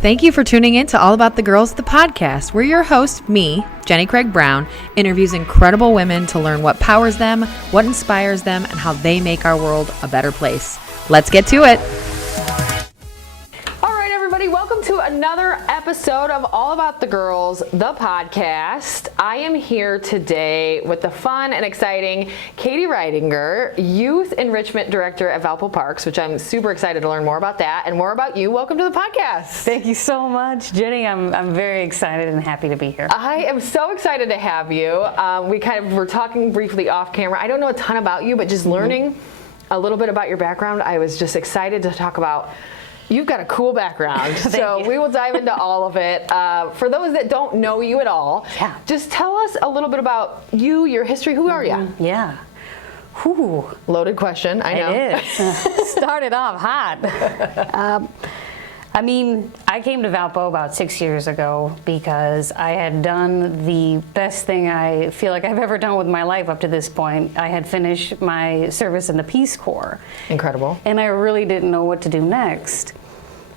Thank you for tuning in to All About the Girls, the podcast, where your host, me, Jenny Craig Brown, interviews incredible women to learn what powers them, what inspires them, and how they make our world a better place. Let's get to it. All right, everybody, welcome to another episode of All About the Girls, the podcast. I am here today with the fun and exciting Katie Reidinger, Youth Enrichment Director at Valpo Parks, which I'm super excited to learn more about that and more about you. Welcome to the podcast. Thank you so much, Jenny. I'm very excited and happy to be here. I am so excited to have you. We were talking briefly off camera. I don't know a ton about you, but just learning a little bit about your background, I was just excited to talk about. You've got a cool background, so we will dive into all of it. For those that don't know you at all, just tell us a little bit about you, your history. Who are you? Yeah. Whew. Loaded question, I know. It is. Started off hot. I came to Valpo about 6 years ago because I had done the best thing I feel like I've ever done with my life up to this point. I had finished my service in the Peace Corps. Incredible. And I really didn't know what to do next.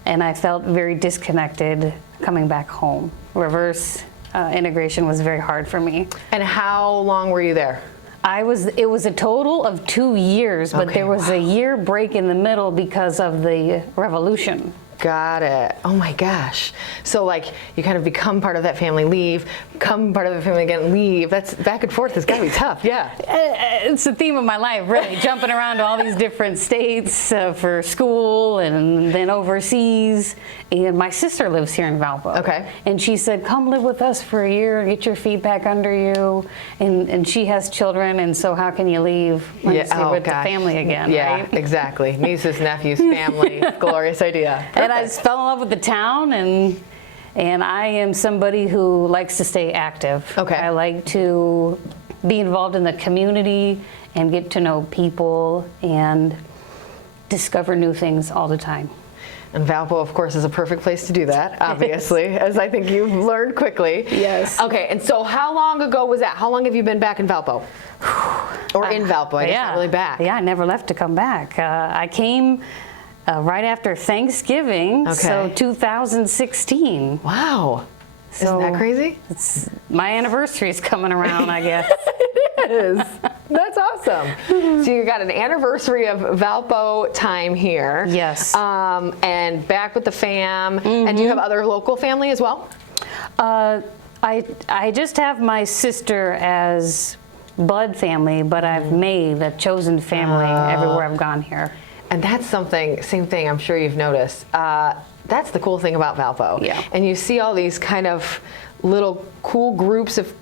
And I felt very disconnected coming back home. Reverse integration was very hard for me. And how long were you there? It was a total of 2 years, but there was a year break in the middle because of the revolution. Got it. Oh my gosh. So you kind of become part of that family, leave, become part of the family again, leave. That's back and forth. It's got to be tough. Yeah. It's the theme of my life, really. Jumping around to all these different states for school and then overseas. And my sister lives here in Valpo. Okay. And she said, come live with us for a year, get your feet back under you. And she has children, and so how can you leave with the family again, right? Exactly. Nieces, nephews, family. Glorious idea. And I just fell in love with the town, and I am somebody who likes to stay active. Okay. I like to be involved in the community and get to know people and discover new things all the time. And Valpo, of course, is a perfect place to do that, obviously, as I think you've learned quickly. Yes. Okay, and so how long ago was that? How long have you been back in Valpo? Or in Valpo, I guess not really back. Yeah, I never left to come back. I came right after Thanksgiving, so 2016. Wow. So isn't that crazy? My anniversary is coming around, I guess. It is. That's awesome. So you got an anniversary of Valpo time here. Yes. And back with the fam. And do you have other local family as well? I just have my sister as blood family, but I've made a chosen family everywhere I've gone here. And that's something, same thing I'm sure you've noticed. That's the cool thing about Valpo. Yeah. And you see all these kind of little cool groups of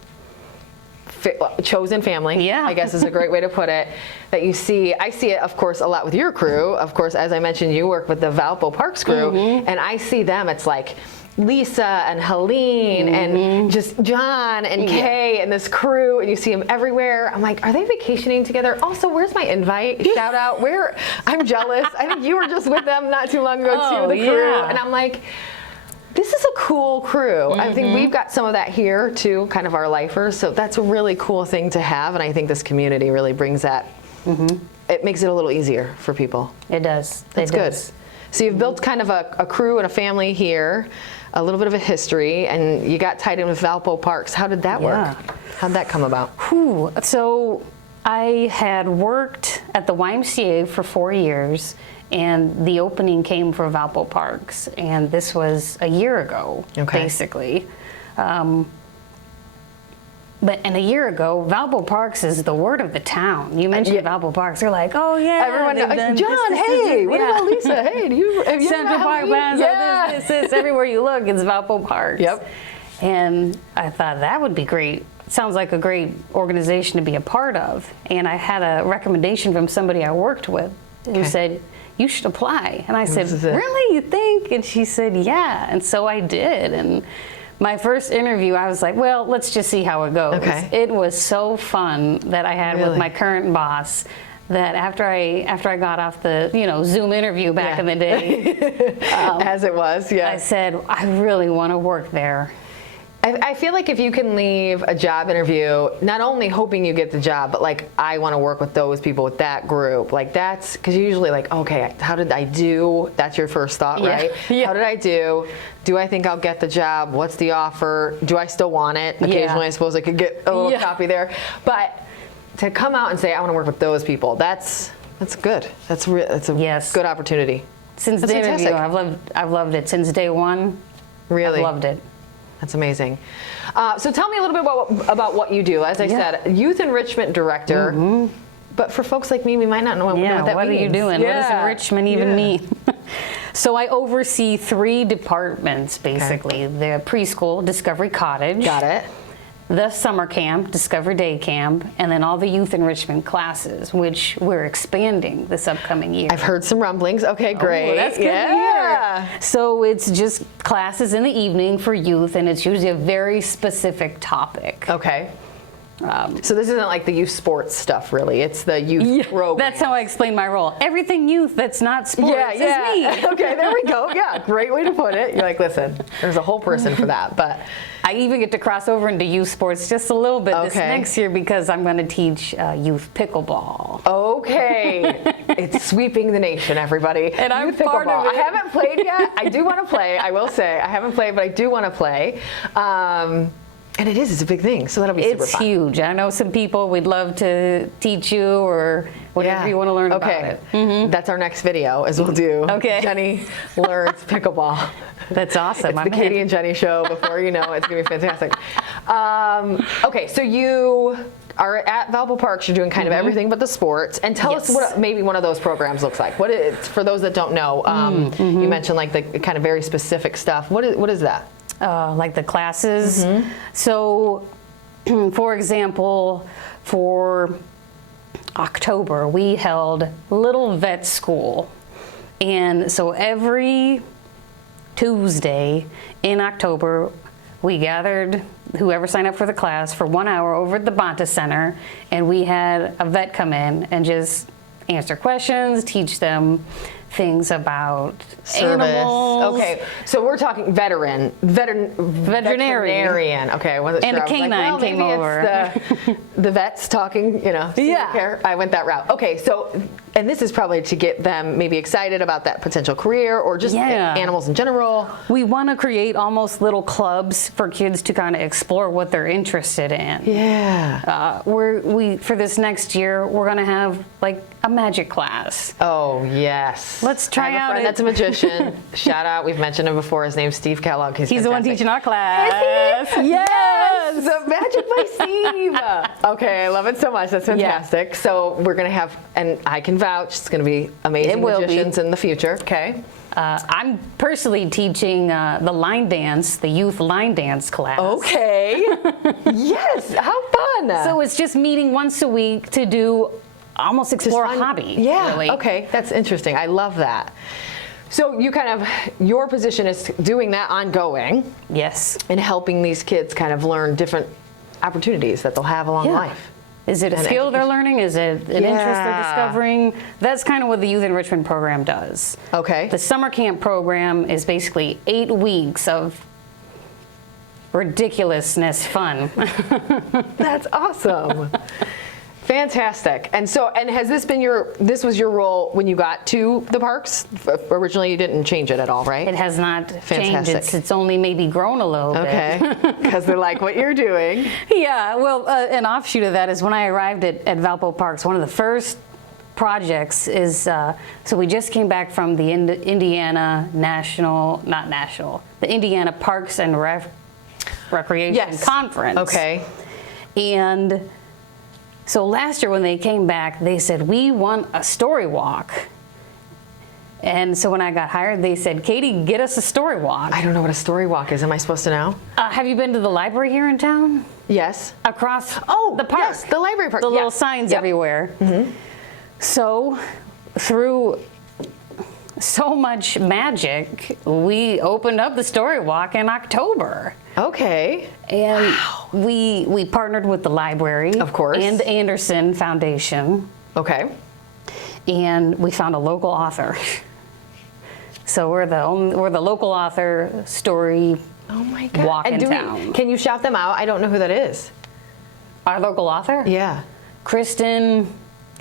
chosen family, I guess is a great way to put it, that you see. I see it, of course, a lot with your crew. Of course, as I mentioned, you work with the Valpo Parks crew, and I see them, it's like Lisa and Helene and just John and Kay and this crew, and you see them everywhere. I'm like, are they vacationing together? Also, where's my invite? Shout out. I'm jealous. I think you were just with them not too long ago too, the crew. And I'm like, this is a cool crew. I think we've got some of that here too, kind of our lifers. So that's a really cool thing to have, and I think this community really brings that. It makes it a little easier for people. It does. That's good. So you've built kind of a crew and a family here, a little bit of a history, and you got tied in with Valpo Parks. How did that work? How did that come about? So I had worked at the YMCA for 4 years, and the opening came for Valpo Parks, and this was a year ago, basically. But a year ago, Valpo Parks is the word of the town. You mentioned Valpo Parks, they're like, oh yeah. Everyone knows. John, hey, what about Lisa? Hey, have you Central Park Plaza, this, everywhere you look, it's Valpo Parks. Yep. And I thought that would be great. Sounds like a great organization to be a part of. And I had a recommendation from somebody I worked with who said, you should apply. And I said, really, you think? And she said, yeah. And so I did. And my first interview, I was like, well, let's just see how it goes. It was so fun that I had with my current boss that after I got off the Zoom interview back in the day, as it was, I said, I really want to work there. I feel like if you can leave a job interview, not only hoping you get the job, but like, I want to work with those people, with that group. Like that's, because you're usually like, okay, how did I do? That's your first thought, right? Yeah. How did I do? Do I think I'll get the job? What's the offer? Do I still want it? Occasionally, I suppose I could get a little copy there. But to come out and say, I want to work with those people, that's good. That's a good opportunity. Since the interview, I've loved it. Since day one, really? I've loved it. That's amazing. So tell me a little bit about what you do. As I said, Youth Enrichment Director. But for folks like me, we might not know what that means. What are you doing? What does enrichment even mean? So I oversee 3 departments, basically. The preschool, Discovery Cottage. Got it. The summer camp, Discovery Day Camp, and then all the youth enrichment classes, which we're expanding this upcoming year. I've heard some rumblings. Okay, great. Oh, that's good to hear. So it's just classes in the evening for youth, and it's usually a very specific topic. Okay. So this isn't like the youth sports stuff, really. It's the youth program. That's how I explain my role. Everything youth that's not sports is me. Okay, there we go. Yeah, great way to put it. You're like, listen, there's a whole person for that. But I even get to cross over into youth sports just a little bit this next year because I'm going to teach youth pickleball. Okay. It's sweeping the nation, everybody. And I'm part of it. I haven't played yet. I do want to play. I will say. I haven't played, but I do want to play. And it's a big thing, so that'll be super fun. It's huge. I know some people would love to teach you or whatever you want to learn about it. That's our next video, is we'll do Jenny learns pickleball. That's awesome. It's the Katie and Jenny show. Before you know, it's going to be fantastic. Okay, so you are at Valpo Parks. You're doing kind of everything but the sports. And tell us what maybe one of those programs looks like. What is, for those that don't know, you mentioned like the kind of very specific stuff. What is that? Like the classes. So, for example, for October, we held Little Vet School. And so every Tuesday in October, we gathered whoever signed up for the class for 1 hour over at the Bonta Center, and we had a vet come in and just answer questions, teach them things about animals. Okay, so we're talking veterinarian. Okay, I wasn't sure. And a canine came over. It's the vets talking, care. I went that route. Okay, so, and this is probably to get them maybe excited about that potential career or just animals in general. We want to create almost little clubs for kids to kind of explore what they're interested in. Yeah. For this next year, we're going to have like a magic class. Oh, yes. Let's try I have a friend that's a magician. Shout out. We've mentioned him before. His name's Steve Kellogg. He's the one teaching our class. Yes. The Magic by Steve. Okay, I love it so much. That's fantastic. So we're going to have, and I can vouch, it's going to be amazing magicians in the future. Okay. I'm personally teaching the line dance, the youth line dance class. Okay. Yes. How fun. So it's just meeting once a week to do almost explore a hobby. Yeah. Really. Okay. That's interesting. I love that. So you your position is doing that ongoing. Yes. And helping these kids kind of learn different opportunities that they'll have along life. Is it a skill they're learning? Is it an interest they're discovering? That's kind of what the Youth Enrichment Program does. Okay. The summer camp program is basically 8 weeks of ridiculousness fun. That's awesome. Fantastic. And so, has this been this was your role when you got to the parks? Originally, you didn't change it at all, right? It has not changed. It's only maybe grown a little bit. Okay. Because they're like what you're doing. Yeah. Well, an offshoot of that is when I arrived at Valpo Parks, one of the first projects is, so we just came back from the the Indiana Parks and Recreation Conference. Okay. And so last year when they came back, they said, we want a story walk. And so when I got hired, they said, Katie, get us a story walk. I don't know what a story walk is. Am I supposed to know? Have you been to the library here in town? Yes. Across the park. Yes, the library park. The little signs everywhere. Mm-hmm. So through so much magic, we opened up the story walk in October. Okay. And we partnered with the library, of course, and the Anderson Foundation. Okay. And we found a local author. So we're the local author story Oh my God. walk And in town. can you shout them out? I don't know who that is. Our local author? Yeah. Kristen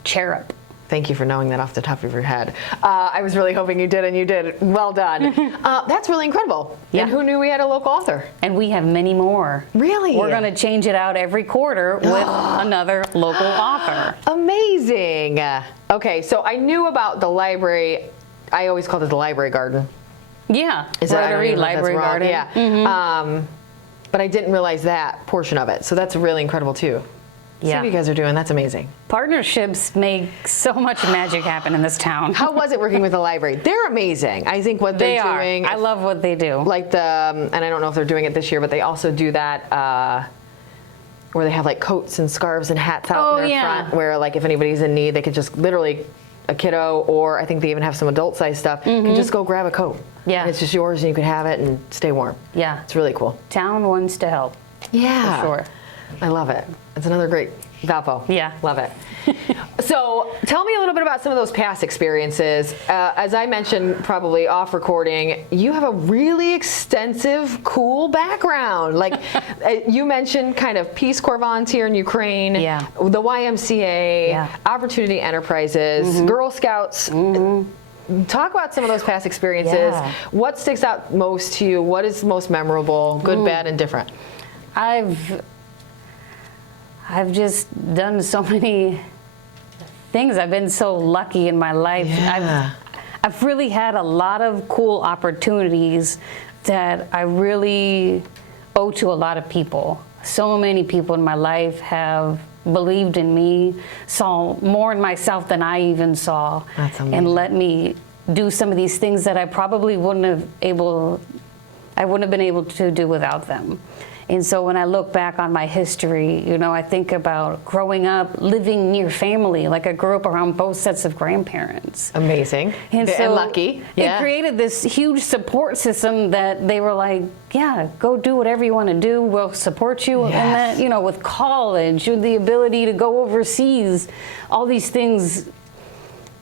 Cherub. Thank you for knowing that off the top of your head. I was really hoping you did, and you did. Well done. That's really incredible. Yeah. And who knew we had a local author? And we have many more. Really? We're going to change it out every quarter with another local author. Amazing. Okay, so I knew about the library. I always called it the library garden. Yeah. Is that, I don't Rotary even know if that's Library wrong. Garden. Yeah. Mhm. But I didn't realize that portion of it. So that's really incredible too. See Yeah. what you guys are doing. That's amazing. Partnerships make so much magic happen in this town. How was it working with the library? They're amazing. I think what they they're are. doing. I love what they do. Like and I don't know if they're doing it this year, but they also do that where they have like coats and scarves and hats out in their front, where like if anybody's in need, they could just literally, a kiddo, or I think they even have some adult size stuff, can just go grab a coat. Yeah. And it's just yours and you can have it and stay warm. Yeah. It's really cool. Town wants to help. Yeah. For sure. I love it. It's another great Valpo. Yeah. Love it. So tell me a little bit about some of those past experiences. As I mentioned, probably off recording, you have a really extensive, cool background. Like you mentioned kind of Peace Corps volunteer in Ukraine, Yeah. the YMCA, Yeah. Opportunity Enterprises, Girl Scouts. Talk about some of those past experiences. Yeah. What sticks out most to you? What is most memorable, good, bad, and different? I've just done so many things. I've been so lucky in my life. Yeah. I've really had a lot of cool opportunities that I really owe to a lot of people. So many people in my life have believed in me, saw more in myself than I even saw, That's amazing. and let me do some of these things that I probably wouldn't have been able to do without them. And so when I look back on my history, you know, I think about growing up, living near family. Like I grew up around both sets of grandparents. Amazing. And lucky. It created this huge support system that they were like, yeah, go do whatever you want to do. We'll support you. Yes. And that, you know, with college, with the ability to go overseas, all these things,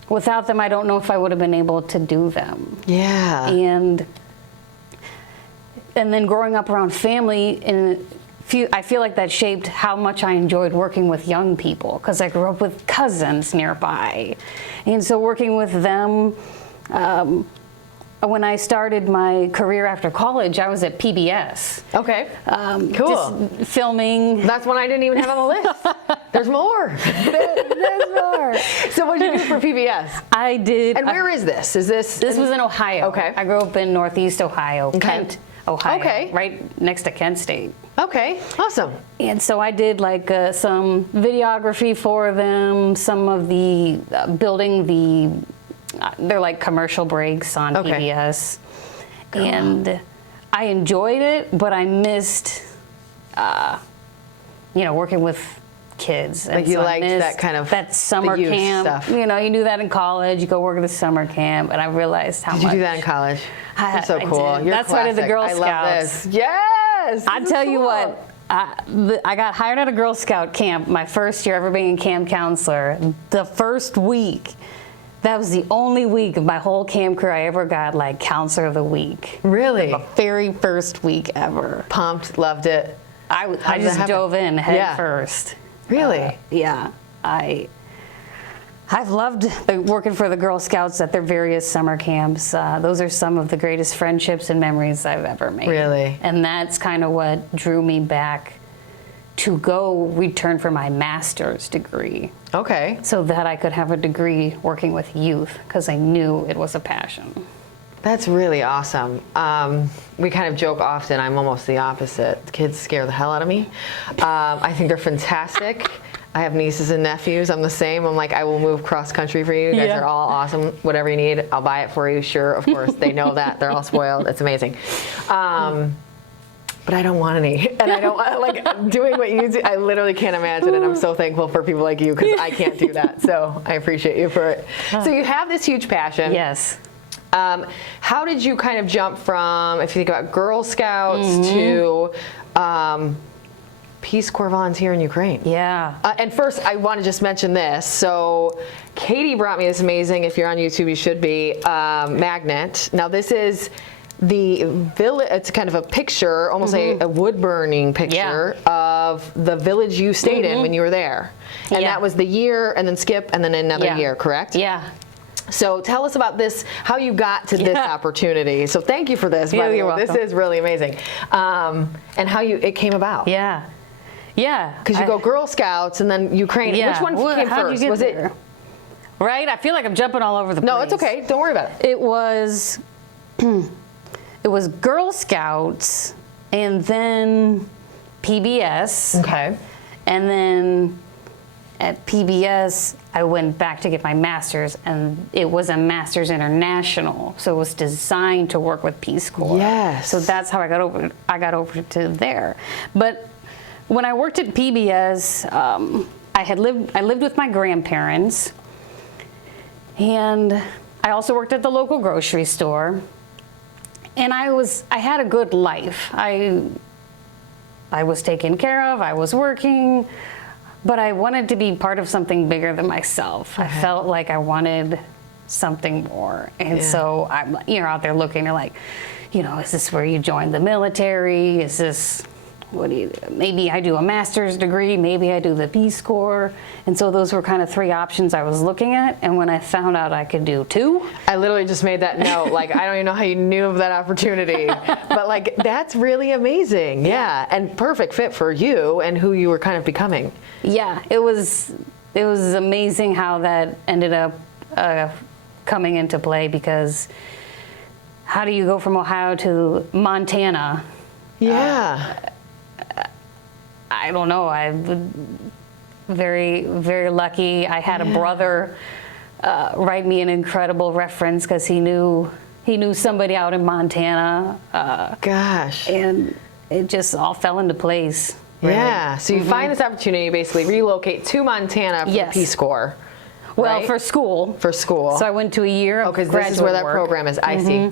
without them, I don't know if I would have been able to do them. Yeah. And then growing up around family, I feel like that shaped how much I enjoyed working with young people, because I grew up with cousins nearby. And so working with them, when I started my career after college, I was at PBS. Okay. Cool. Just filming. That's one I didn't even have on the list. There's more. There's more. So what did you do for PBS? I did. And where is this? Is this? This was in Ohio. Okay. I grew up in Northeast Ohio, Kent, Ohio. Okay. Right next to Kent State. Okay. Awesome. And so I did like some videography for them, some of the building they're like commercial breaks on PBS. Cool. And I enjoyed it, but I missed, working with kids. And Like you so liked that kind of that summer the youth camp stuff. You know, you do that in college, you go work at the summer camp, and I realized how much. Did you do that in college? That's so cool. Did. You're That's why I did the classic. Girl I Scouts. love this. Yes. I tell you what, I got hired at a Girl Scout camp my first year ever being a camp counselor. The first week, that was the only week of my whole camp career I ever got like counselor of the week. Really? The very first week ever. Pumped. Loved it. I just dove in head first. Really? Yeah. I've loved working for the Girl Scouts at their various summer camps. Those are some of the greatest friendships and memories I've ever made. Really? And that's kind of what drew me back to go return for my master's degree. Okay. So that I could have a degree working with youth, because I knew it was a passion. That's really awesome. We kind of joke often, I'm almost the opposite. Kids scare the hell out of me. I think they're fantastic. I have nieces and nephews. I'm the same. I'm like, I will move cross country for you. You guys are all awesome. Whatever you need, I'll buy it for you. Sure, of course. They know that. They're all spoiled. It's amazing. But I don't want any. And I don't like doing what you do. I literally can't imagine. And I'm so thankful for people like you, because I can't do that. So I appreciate you for it. So you have this huge passion. Yes. How did you kind of jump from, if you think about Girl Scouts to Peace Corps volunteer in Ukraine? Yeah. And first, I want to just mention this. So Katie brought me this amazing, if you're on YouTube, you should be, magnet. Now this is the village, it's kind of a picture, almost a wood burning picture of the village you stayed in when you were there. And that was the year, and then skip, and then another year, correct? Yeah. So tell us about this, how you got to this opportunity. So thank you for this. By the way. You're welcome. This is really amazing. And how it came about. Yeah. Yeah. Because you go Girl Scouts and then Ukraine. Yeah. Which one came How'd first? you get Was there? it? Right? I feel like I'm jumping all over the place. No, it's okay. Don't worry about it. It was Girl Scouts and then PBS. Okay. And then at PBS, I went back to get my master's, and it was a Master's International, so it was designed to work with Peace Corps. Yes. So that's how I got over to there. But when I worked at PBS, I lived with my grandparents, and I also worked at the local grocery store. And I had a good life. I was taken care of. I was working. But I wanted to be part of something bigger than myself. I felt like I wanted something more. And so I'm out there looking, you're like, is this where you join the military? Is this, maybe I do a master's degree, maybe I do the Peace Corps. And so those were kind of 3 options I was looking at. And when I found out I could do 2. I literally just made that note. Like, I don't even know how you knew of that opportunity. But like, that's really amazing. Yeah. And perfect fit for you and who you were kind of becoming. Yeah, it was amazing how that ended up coming into play, because how do you go from Ohio to Montana? Yeah. I don't know. I'm very, very lucky. I had a brother write me an incredible reference because he knew somebody out in Montana. Gosh. And it just all fell into place. Really. Yeah. So you find this opportunity, basically relocate to Montana for the Peace Corps. Well, right? for school. For school. So I went to a year of because graduate this is where that work. program is. I see.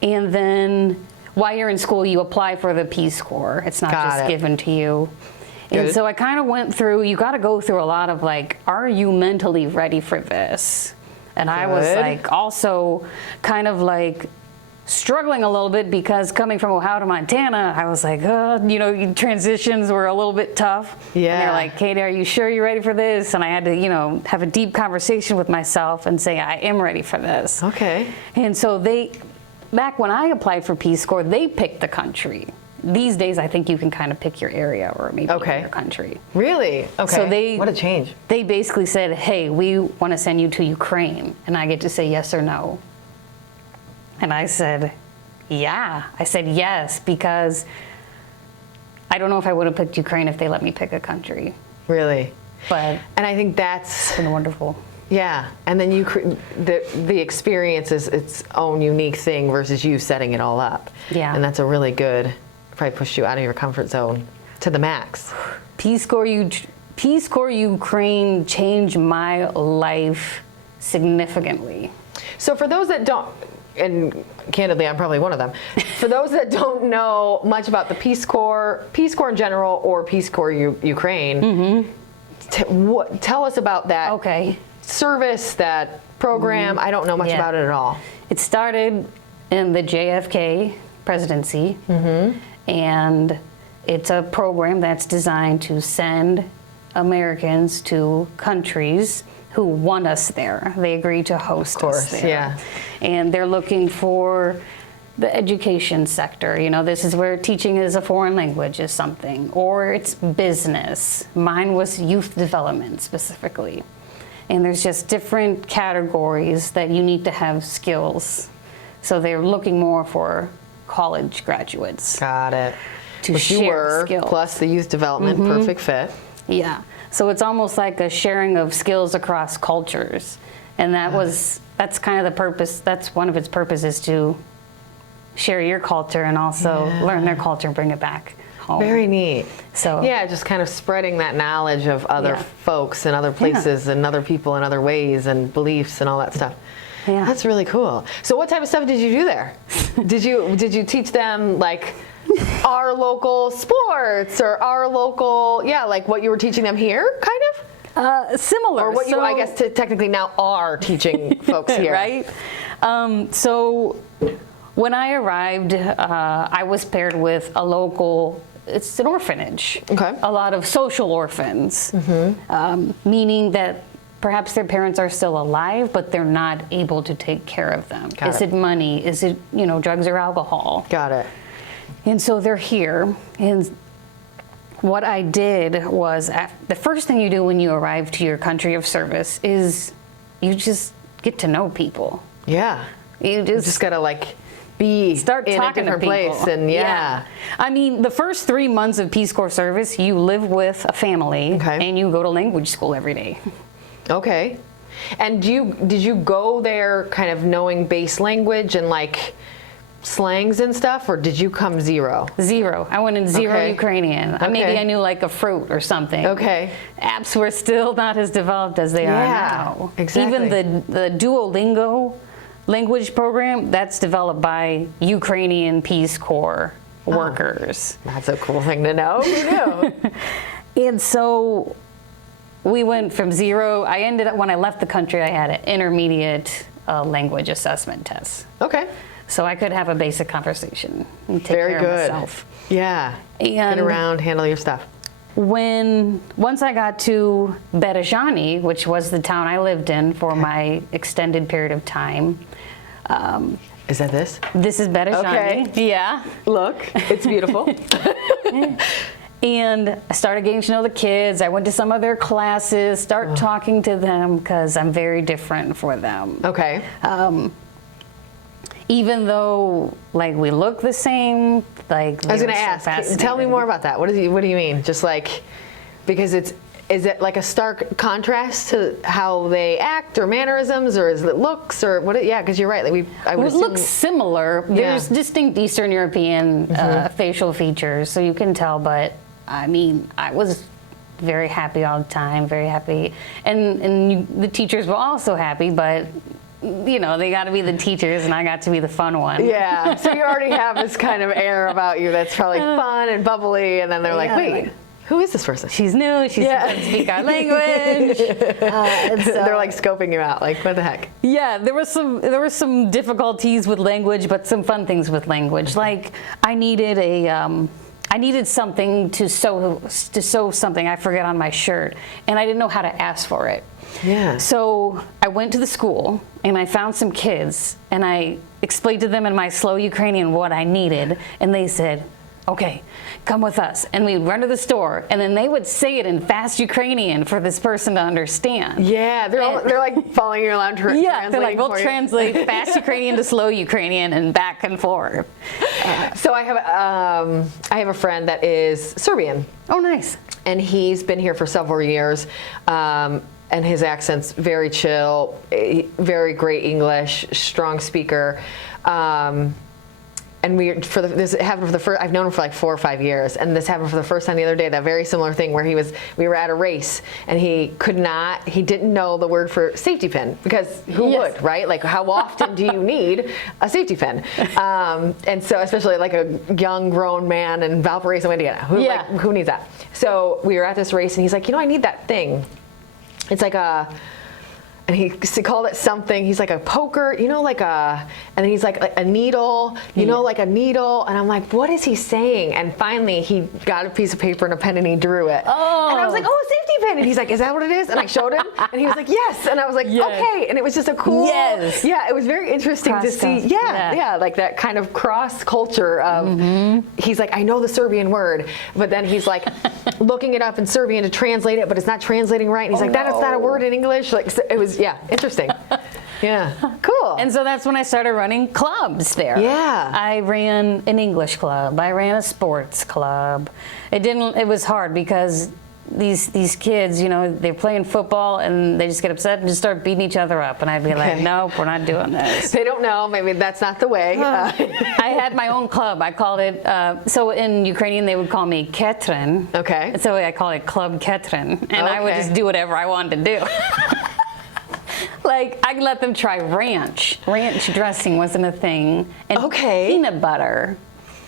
And then while you're in school, you apply for the Peace Corps. It's not just given to you. And so I kind of went through, you got to go through a lot of like, are you mentally ready for this? And I was like, also kind of like struggling a little bit, because coming from Ohio to Montana, I was like, transitions were a little bit tough. Yeah. And they're like, Katie, are you sure you're ready for this? And I had to, have a deep conversation with myself and say, I am ready for this. Okay. And so back when I applied for Peace Corps, they picked the country. These days, I think you can kind of pick your area or maybe your country. Really? Okay. So what a change. They basically said, hey, we want to send you to Ukraine. And I get to say yes or no. And I said, yeah. I said yes, because I don't know if I would have picked Ukraine if they let me pick a country. Really? But and I think that's been wonderful. Yeah, and then the experience is its own unique thing versus you setting it all up. Yeah. And that's a really good, probably pushed you out of your comfort zone to the max. Peace Corps Ukraine changed my life significantly. So for those that don't, and candidly, I'm probably one of them. For those that don't know much about the Peace Corps in general, or Peace Corps Ukraine, tell us about that service, that program. I don't know much about it at all. It started in the JFK presidency, and it's a program that's designed to send Americans to countries who want us there. They agree to host us there. Yeah. And they're looking for the education sector. This is where teaching as a foreign language is something, or it's business. Mine was youth development specifically. And there's just different categories that you need to have skills. So they're looking more for college graduates. Got it. To Which share you were, skills. plus the youth development, perfect fit. Yeah. So it's almost like a sharing of skills across cultures. And that's kind of the purpose. That's one of its purposes, to share your culture and also learn their culture and bring it back home. Very neat. So yeah, just kind of spreading that knowledge of other folks and other places and other people and other ways and beliefs and all that stuff. Yeah. That's really cool. So what type of stuff did you do there? Did you teach them like our local sports or our local, like what you were teaching them here, kind of? Similar. Or what you, I guess, technically now are teaching folks here. Right? So When I arrived, I was paired with a local, it's an orphanage. Okay. A lot of social orphans, meaning that perhaps their parents are still alive, but they're not able to take care of them. Is it money? Is it, drugs or alcohol? Got it. And so they're here. And what I did was, the first thing you do when you arrive to your country of service is you just get to know people. Yeah. You just gotta start in talking a different to people. place, and I mean, the first 3 months of Peace Corps service, you live with a family, and you go to language school every day. Okay. And did you go there kind of knowing base language and slangs and stuff, or did you come zero? Zero. I went in zero Ukrainian. Maybe I knew a fruit or something. Okay. Apps were still not as developed as they are now. Exactly. Even the Duolingo language program, that's developed by Ukrainian Peace Corps workers. That's a cool thing to know. Who knew? And so we went from zero. I ended up, when I left the country, I had an intermediate language assessment test. Okay. So I could have a basic conversation and take care of myself. Yeah. And get around, handle your stuff. Once I got to Berezhany, which was the town I lived in for my extended period of time. Is that this? This is Berezhany. Okay. Yeah. Look, it's beautiful. And I started getting to know the kids. I went to some of their classes, start talking to them, because I'm very different for them. Okay. Even though we look the same, I was going to ask. Tell me more about that. What do you mean? Just because is it a stark contrast to how they act or mannerisms, or is it looks, or what? Yeah, because you're right. I would it looks similar. There's distinct Eastern European facial features, so you can tell. But I mean, I was very happy all the time, very happy, and the teachers were also happy, but. They got to be the teachers, and I got to be the fun one. Yeah, so you already have this kind of air about you that's probably fun and bubbly, and then they're wait, who is this person? She's new, she doesn't speak our language. And so, they're scoping you out, what the heck? Yeah, there were some difficulties with language, but some fun things with language. I needed something to sew something, I forget, on my shirt, and I didn't know how to ask for it. Yeah. So I went to the school and I found some kids and I explained to them in my slow Ukrainian what I needed, and they said, okay, come with us. And we'd run to the store, and then they would say it in fast Ukrainian for this person to understand. Yeah, they're following your around. Yeah, they're we'll translate fast Ukrainian to slow Ukrainian and back and forth. So I have a friend that is Serbian. Oh, nice. And he's been here for several years. And his accent's very chill, very great English, strong speaker. And this happened for the first. I've known him for 4 or 5 years, and this happened for the first time the other day. That very similar thing where we were at a race, and he didn't know the word for safety pin, because who would, right? How often do you need a safety pin? And so especially a young grown man in Valparaiso, Indiana, who needs that? So we were at this race, and he's I need that thing. It's and he called it something. He's a poker, and then he's a needle, a needle. And I'm what is he saying? And finally he got a piece of paper and a pen and he drew it. Oh. And I was a safety pin. And he's is that what it is? And I showed him, and he was yes. And I was okay. And it was just a cool, yeah, it was very interesting to see. Yeah, that kind of cross culture of, he's I know the Serbian word, but then he's looking it up in Serbian to translate it, but it's not translating right. And he's that's not a word in English. It was, interesting. Yeah, cool. And so that's when I started running clubs there. Yeah. I ran an English club. I ran a sports club. It was hard because these kids, they're playing football and they just get upset and just start beating each other up. And I'd be nope, we're not doing this. They don't know. Maybe that's not the way. I had my own club. I called it, so in Ukrainian they would call me Ketrin. Okay. So I call it Club Ketrin. And I would just do whatever I wanted to do. I let them try ranch. Ranch dressing wasn't a thing. And peanut butter.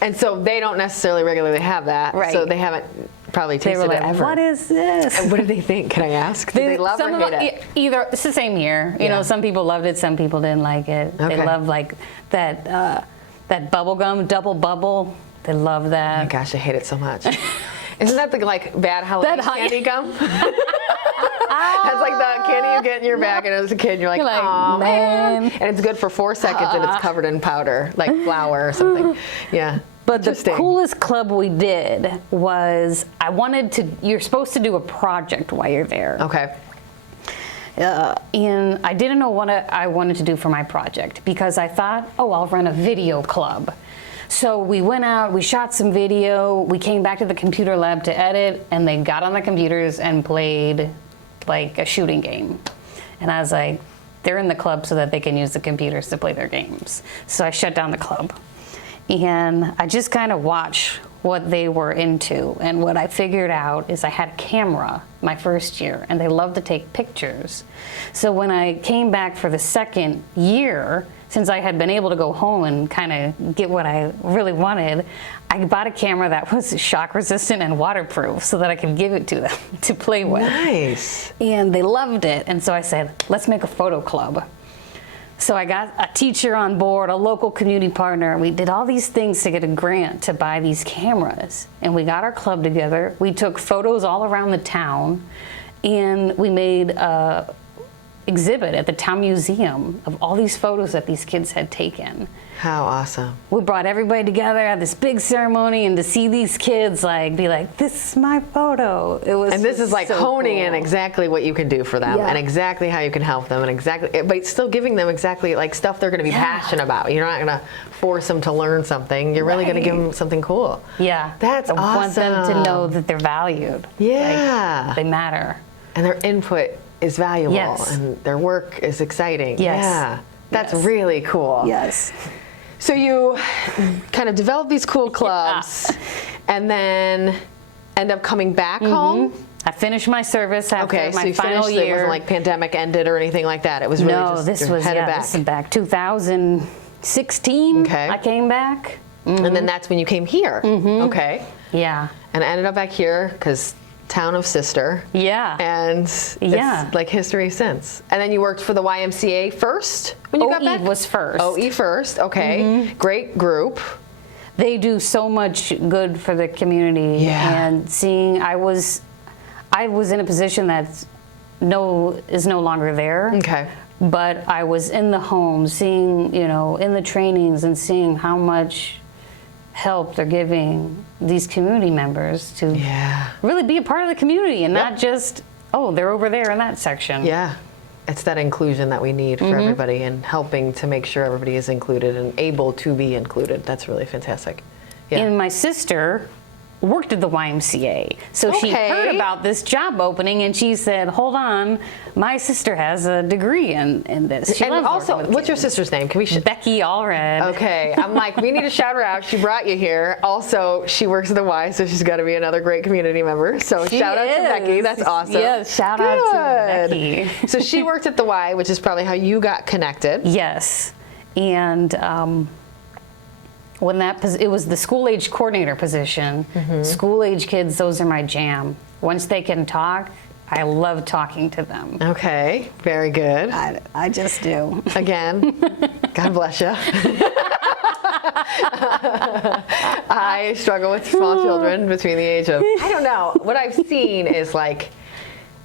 And so they don't necessarily regularly have that. Right. So they haven't probably tasted it ever. What is this? What do they think? Can I ask? Do they love or hate it? Either. It's the same here. Some people loved it, some people didn't like it. Okay. They love that that bubble gum, double bubble. They love that. Oh my gosh, I hate it so much. Isn't that the like bad Halloween candy gum? That's like the candy you get in your bag, and as a kid, you're like, oh man. And it's good for 4 seconds, and it's covered in powder, like flour or something. Yeah. But the coolest club we did was, you're supposed to do a project while you're there. Okay. And I didn't know what I wanted to do for my project, because I thought, oh, I'll run a video club. So we went out, we shot some video, we came back to the computer lab to edit, and they got on the computers and played like a shooting game. And I was like, they're in the club so that they can use the computers to play their games. So I shut down the club. And I just kind of watched what they were into. And what I figured out is I had a camera my first year, and they love to take pictures. So when I came back for the second year, since I had been able to go home and kind of get what I really wanted, I bought a camera that was shock resistant and waterproof so that I could give it to them to play with. Nice. And they loved it. And so I said, let's make a photo club. So I got a teacher on board, a local community partner. We did all these things to get a grant to buy these cameras. And we got our club together. We took photos all around the town, and we made a exhibit at the town museum of all these photos that these kids had taken. How awesome. We brought everybody together at this big ceremony, and to see these kids be like, this is my photo. It was, and this is like so honing cool. in exactly what you can do for them, and exactly how you can help them, and exactly, but still giving them exactly like stuff they're going to be passionate about. You're not going to force them to learn something. You're really going to give them something cool. Yeah. That's awesome. I want them to know that they're valued. Yeah. Like, they matter. And their input is valuable, Yes. and their work is exciting. Yes. Yeah. That's Yes. really cool. Yes. So you kind of develop these cool clubs, and then end up coming back home. I finished my service after so my you final finished, year. It wasn't like pandemic ended or anything like that. It was really just this you're was headed back. This is back 2016. Okay. I came back. And then that's when you came here. Okay. Yeah. And I ended up back here because town of sister. Yeah. And it's like history since. And then you worked for the YMCA first when you got back? OE was first. OE first. Okay. Great group. They do so much good for the community. Yeah. And seeing, I was in a position that is no longer there. Okay. But I was in the home, seeing, in the trainings, and seeing how much help they're giving these community members to really be a part of the community, and not just, they're over there in that section. Yeah. It's that inclusion that we need for everybody, and helping to make sure everybody is included and able to be included. That's really fantastic. Yeah. And my sister worked at the YMCA, so she heard about this job opening, and she said, hold on, my sister has a degree in this. She and loves also, working with what's your kids. sister's name? Can we Becky Allred. Okay, I'm like, we need to shout her out. She brought you here. Also, she works at the Y, so she's got to be another great community member. So shout out to Becky. That's awesome. Yes, shout out to Becky. So she worked at the Y, which is probably how you got connected. Yes, and when it was the school age coordinator position. School age kids, those are my jam. Once they can talk, I love talking to them. Okay, very good. I just do. Again, God bless you. I struggle with small children between the age of, I don't know, what I've seen is like,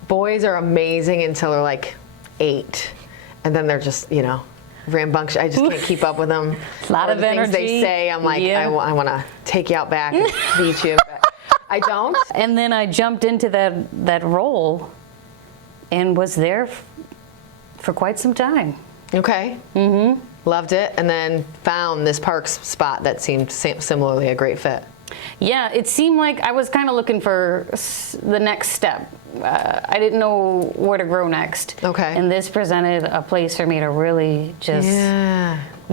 boys are amazing until they're like 8. And then they're just, rambunctious. I just can't keep up with them. A lot of the energy. things they say, I'm like, I want to take you out back and beat you. But I don't. And then I jumped into that role and was there for quite some time. Okay. Loved it, and then found this Parks spot that seemed similarly a great fit. Yeah, it seemed like I was kind of looking for the next step. I didn't know where to grow next. Okay. And this presented a place for me to really just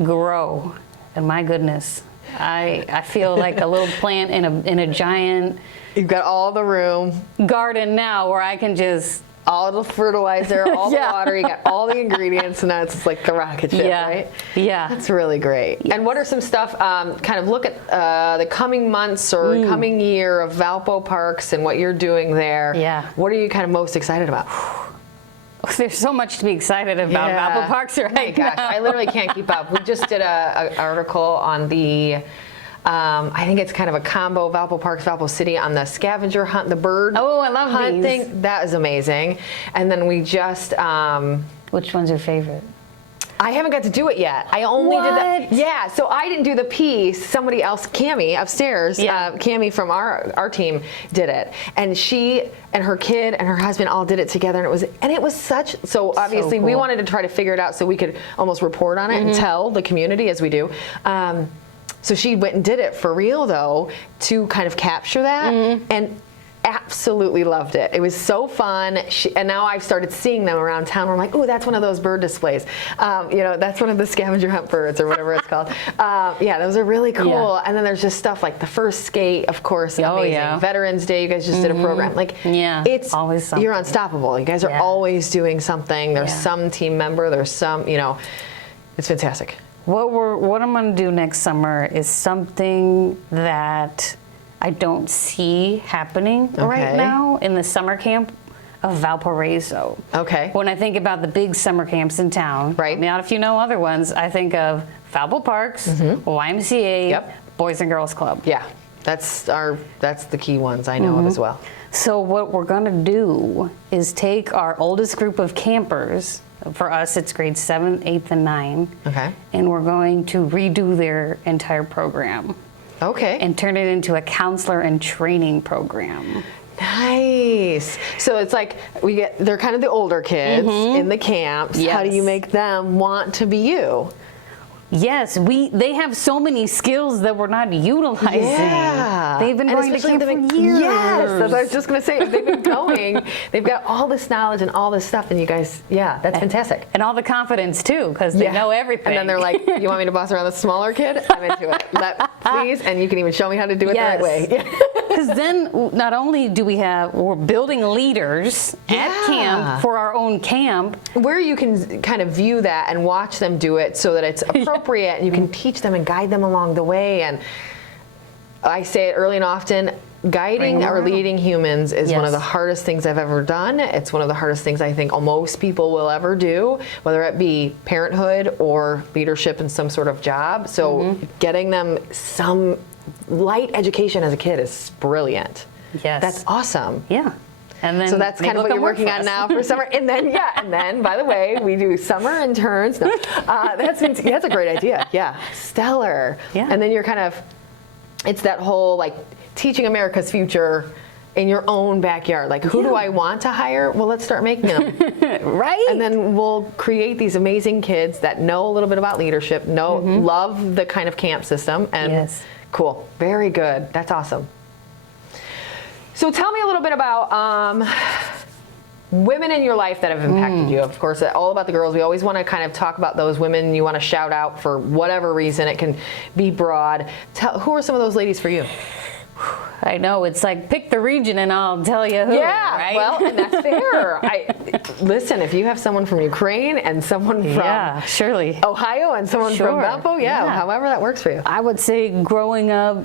grow. And my goodness, I feel like a little plant in a giant. You've got all the room. Garden now where I can just. All the fertilizer, all the water, you got all the ingredients, and now it's like the rocket ship, right? Yeah. That's really great. Yes. And what are some stuff, kind of look at the coming months or coming year of Valpo Parks and what you're doing there. Yeah. What are you kind of most excited about? There's so much to be excited about Valpo Parks right now. Oh my gosh, I literally can't keep up. We just did an article on the, I think it's kind of a combo, Valpo Parks, Valpo City, on the scavenger hunt, the bird I love hunting. these. That is amazing. And then we just... Which one's your favorite? I haven't got to do it yet. I only did that. Yeah, so I didn't do the piece. Somebody else, Cammie upstairs, Cammie from our team did it, and she and her kid and her husband all did it together, and it was such. So obviously so cool. we wanted to try to figure it out so we could almost report on it and tell the community as we do. So she went and did it for real though, to kind of capture that, and absolutely loved it. It was so fun. And now I've started seeing them around town where I'm like, ooh, that's one of those bird displays. That's one of the scavenger hunt birds or whatever it's called. Those are really cool. Yeah. And then there's just stuff like the first skate, of course, amazing. Yeah. Veterans Day, you guys just did a program. Like, it's always something. You're unstoppable. You guys are always doing something. There's some team member, there's some, it's fantastic. What I'm going to do next summer is something that I don't see happening right now in the summer camp of Valparaiso. Okay. When I think about the big summer camps in town, right? Not if you know other ones, I think of Valpo Parks, YMCA, Boys and Girls Club. Yeah, that's the key ones I know of as well. So what we're going to do is take our oldest group of campers. For us, it's grades 7, 8, and 9. Okay. And we're going to redo their entire program. Okay. And turn it into a counselor and training program. Nice. So it's like they're kind of the older kids in the camps. Yes. How do you make them want to be you? Yes, they have so many skills that we're not utilizing. Yeah. They've been going to camp for years. Yes, that's what I was just going to say. They've been going. They've got all this knowledge and all this stuff, and you guys, that's fantastic. And all the confidence, too, because they know everything. And then they're like, you want me to boss around the smaller kid? I'm into it. Please, and you can even show me how to do it the right way. Because then not only we're building leaders at camp for our own camp. Where you can kind of view that and watch them do it so that it's appropriate and you can teach them and guide them along the way. And I say it early and often, guiding or leading humans is one of the hardest things I've ever done. It's one of the hardest things I think most people will ever do, whether it be parenthood or leadership in some sort of job. So getting them some light education as a kid is brilliant. Yes. That's awesome. Yeah. And then so that's kind of what you're working on now for summer. And then, by the way, we do summer interns. No, that's a great idea. Yeah, stellar. Yeah. And then you're kind of, it's that whole like teaching America's future in your own backyard. Like, who do I want to hire? Well, let's start making them. Right. And then we'll create these amazing kids that know a little bit about leadership, love the kind of camp system. And cool. Very good. That's awesome. So tell me a little bit about women in your life that have impacted you. Of course, all about the girls. We always want to kind of talk about those women you want to shout out for whatever reason. It can be broad. Who are some of those ladies for you? I know, it's like pick the region and I'll tell you who. Yeah, right? well, and that's fair. Listen, if you have someone from Ukraine and someone from surely Ohio and someone from Valpo, however that works for you. I would say growing up,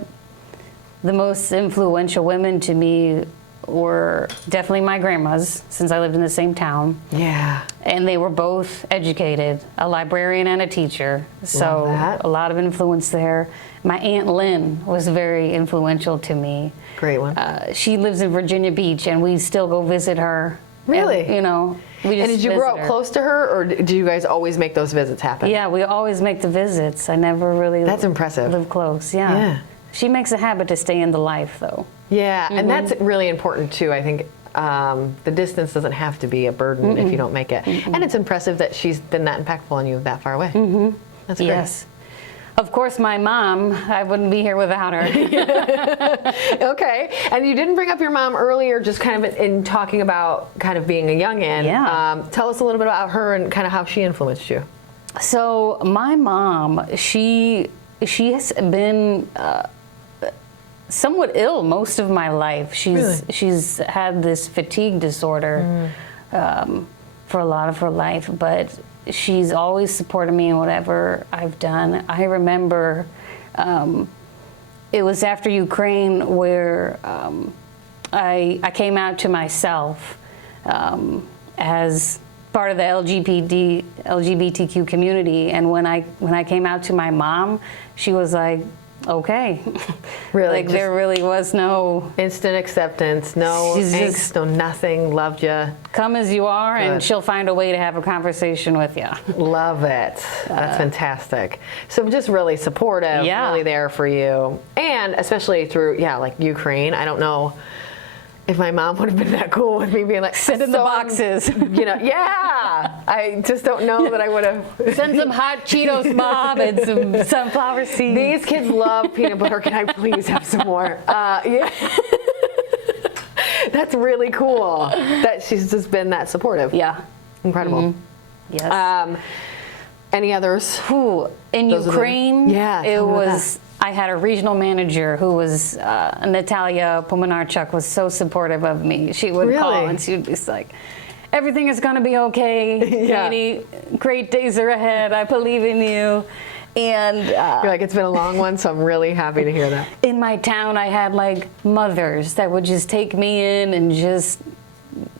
the most influential women to me were definitely my grandmas, since I lived in the same town. Yeah. And they were both educated, a librarian and a teacher. So a lot of influence there. My Aunt Lynn was very influential to me. Great one. She lives in Virginia Beach, and we still go visit her. Really? And, we just and did you grow up close to her, or did you guys always make those visits happen? Yeah, we always make the visits. I never really That's impressive. Live close, yeah. She makes a habit to stay in the life, though. Yeah, and that's really important, too. I think the distance doesn't have to be a burden if you don't make it. And it's impressive that she's been that impactful on you that far away. That's great. Yes. Of course, my mom, I wouldn't be here without her. Okay. And you didn't bring up your mom earlier, just kind of in talking about kind of being a youngin'. Yeah. Tell us a little bit about her and kind of how she influenced you. So my mom, she has been somewhat ill most of my life. She's had this fatigue disorder for a lot of her life, but she's always supported me in whatever I've done. I remember it was after Ukraine where I came out to myself as part of the LGBTQ community, and when I came out to my mom, she was like, okay. Really? Like there really was no instant acceptance, no angst, no nothing, loved you. Come as you are, Good. and she'll find a way to have a conversation with you. Love it. That's fantastic. So just really supportive, Yeah. really there for you. And especially through, like Ukraine. I don't know if my mom would have been that cool with me being like, Send in the boxes. I just don't know that I would have. Send some hot Cheetos, Mom, and some sunflower seeds. These kids love peanut butter. Can I please have some more? Yeah. That's really cool that she's just been that supportive. Yeah. Incredible. Yes. Any others? In Those Ukraine, Yeah, it tell me about was. I had a regional manager who was Natalia Pomenarchuk, was so supportive of me. She would call Really? and she would be like, "Everything is going to be okay, Yeah. Katie. Great days are ahead. I believe in you." And You're like, it's been a long one, so I'm really happy to hear that. in my town, I had like mothers that would just take me in and just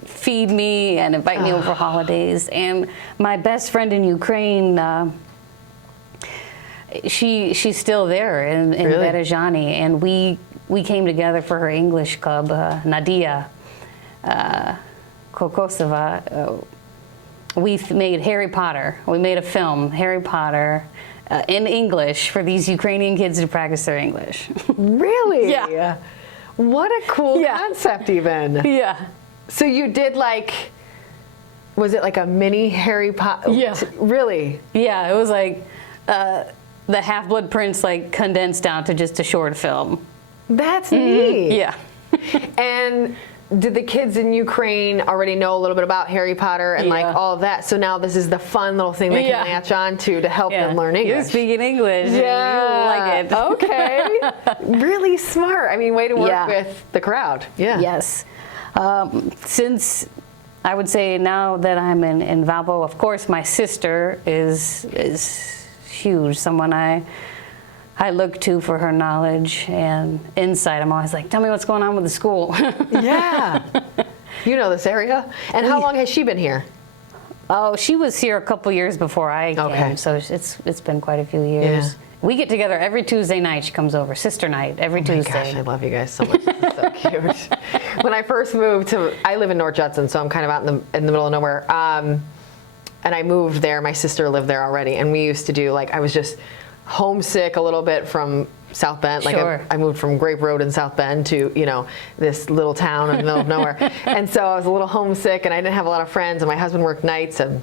feed me and invite me over holidays. And my best friend in Ukraine, she's still there in Really? Berezhany, and we came together for her English club, Nadia Kokosova. We made Harry Potter. We made a film, Harry Potter, in English for these Ukrainian kids to practice their English. Really? Yeah. What a cool Yeah. concept, even. Yeah. So you did was it like a mini Harry Potter? Yeah. Really? Yeah, it was like the Half-Blood Prince like condensed down to just a short film. That's neat. Yeah. And did the kids in Ukraine already know a little bit about Harry Potter and Yeah. all of that? So now this is the fun little thing they can Yeah. latch on to help them learn English. You're speaking English. And you like it. Okay. Really smart. I mean, way to work Yeah. with the crowd. Yeah. Yes. Since I would say now that I'm in Valpo, of course, my sister is huge. Someone I look to for her knowledge and insight. I'm always like, tell me what's going on with the school. Yeah. You know this area. And how long has she been here? Oh, she was here a couple years before I came, Okay. so it's been quite a few years. Yeah. We get together every Tuesday night. She comes over, sister night, every Tuesday. Gosh, I love you guys so much. This is so cute. When I first moved I live in North Judson, so I'm kind of out in the middle of nowhere. And I moved there. My sister lived there already, and we used to do I was just homesick a little bit from South Bend. Sure. I moved from Grape Road in South Bend to this little town in the middle of nowhere, and so I was a little homesick, and I didn't have a lot of friends, and my husband worked nights, and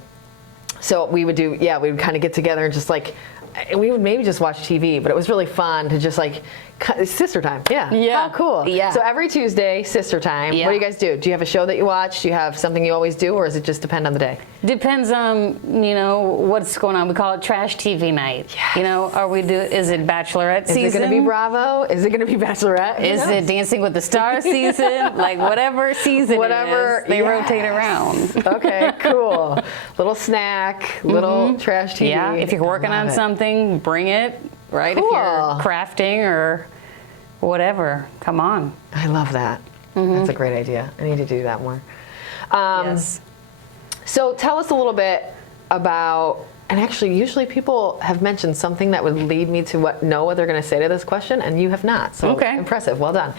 so we would we would kind of get together and just we would maybe just watch TV, but it was really fun to just sister time. Yeah. Yeah. How cool. Yeah. So every Tuesday, sister time. Yeah. What do you guys do? Do you have a show that you watch? Do you have something you always do, or does it just depend on the day? Depends on what's going on. We call it trash TV night. Yes. Is it Bachelorette season? Is it going to be Bravo? Is it going to be Bachelorette? Who Is knows? it Dancing with the Stars season? Whatever season Whatever, it is, they yes. rotate around. Okay, cool. Little snack, little trash TV. Yeah, if you're working Love on it. something, bring it, right? Cool. If you're crafting or whatever, come on. I love that. That's a great idea. I need to do that more. Yes. So tell us a little bit about, and actually usually people have mentioned something that would lead me to know what they're going to say to this question, and you have not. So Okay. impressive. Well done.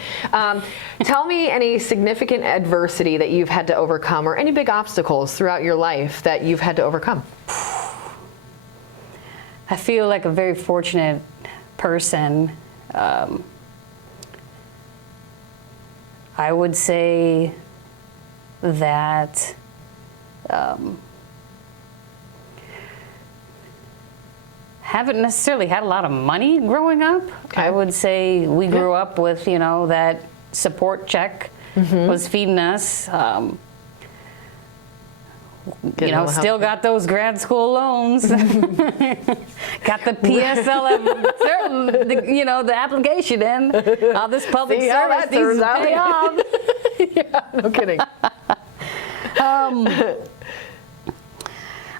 Tell me any significant adversity that you've had to overcome, or any big obstacles throughout your life that you've had to overcome. I feel like a very fortunate person. I would say that haven't necessarily had a lot of money growing up. Okay. I would say we grew up with, that support check was feeding us. Getting all the help. Still got those grad school loans. Got the PSLF, the application in. All this public See how service that needs turns to out. pay off. Yeah, no kidding.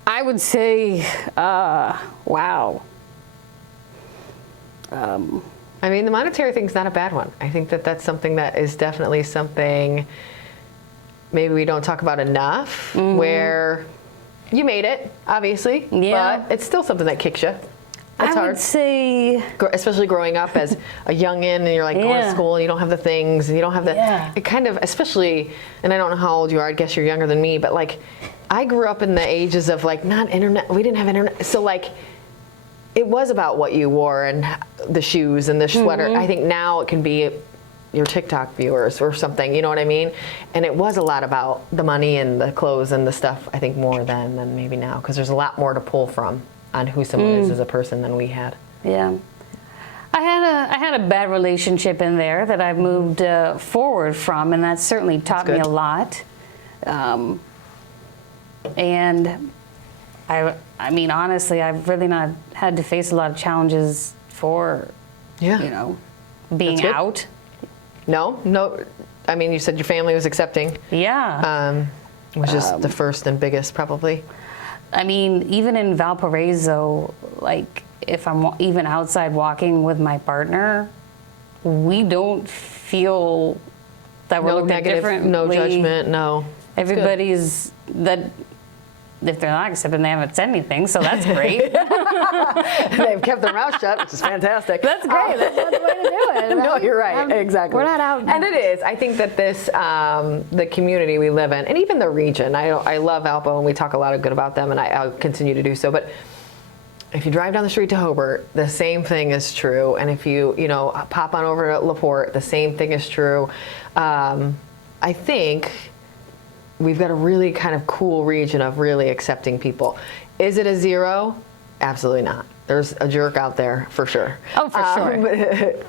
I would say, wow. I mean, the monetary thing's not a bad one. I think that that's something that is definitely something maybe we don't talk about enough, where you made it, obviously. Yeah. But it's still something that kicks you. That's I hard. would say, Especially growing up as a youngin' and you're like going to school and you don't have the things and you don't have the, it kind of, especially, and I don't know how old you are, I guess you're younger than me, but like, I grew up in the ages of like, not internet, we didn't have internet. So like, it was about what you wore and the shoes and the sweater. I think now it can be your TikTok viewers or something, you know what I mean? And it was a lot about the money and the clothes and the stuff, I think more then than maybe now, because there's a lot more to pull from on who someone is as a person than we had. Yeah. I had a bad relationship in there that I've moved forward from, and that certainly taught me a lot. And I mean, honestly, I've really not had to face a lot of challenges for, you know, being out. No. I mean, you said your family was accepting. Yeah. Which is the first and biggest, probably. I mean, even in Valparaiso, like if I'm even outside walking with my partner, we don't feel that we're looked at differently. No judgment, no. Everybody's that. If they're not accepting, they haven't said anything, so that's great. They've kept their mouth shut, which is fantastic. That's great. That's one way to do it. No, you're right. Exactly. We're not out. And it is. I think that this, the community we live in, and even the region, I love Valpo, and we talk a lot of good about them, and I'll continue to do so. But if you drive down the street to Hobart, the same thing is true. And if you pop on over to LaPorte, the same thing is true. I think we've got a really kind of cool region of really accepting people. Is it a zero? Absolutely not. There's a jerk out there for sure. Oh, for sure.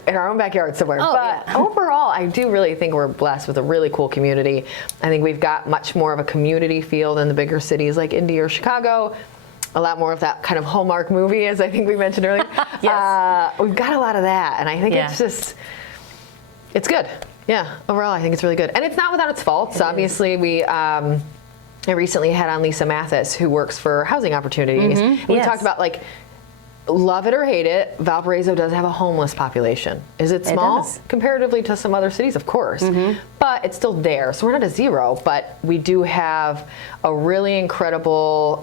In our own backyard somewhere. Oh, but overall, I do really think we're blessed with a really cool community. I think we've got much more of a community feel than the bigger cities like Indy or Chicago. A lot more of that kind of Hallmark movie, as I think we mentioned earlier. Yes. We've got a lot of that, and I think it's just, it's good. Yeah, overall, I think it's really good. And it's not without its faults. Obviously, I recently had on Lisa Mathis, who works for Housing Opportunities. We talked about, like, love it or hate it, Valparaiso does have a homeless population. Is it small comparatively to some other cities? Of course. But it's still there. So we're not a zero, but we do have a really incredible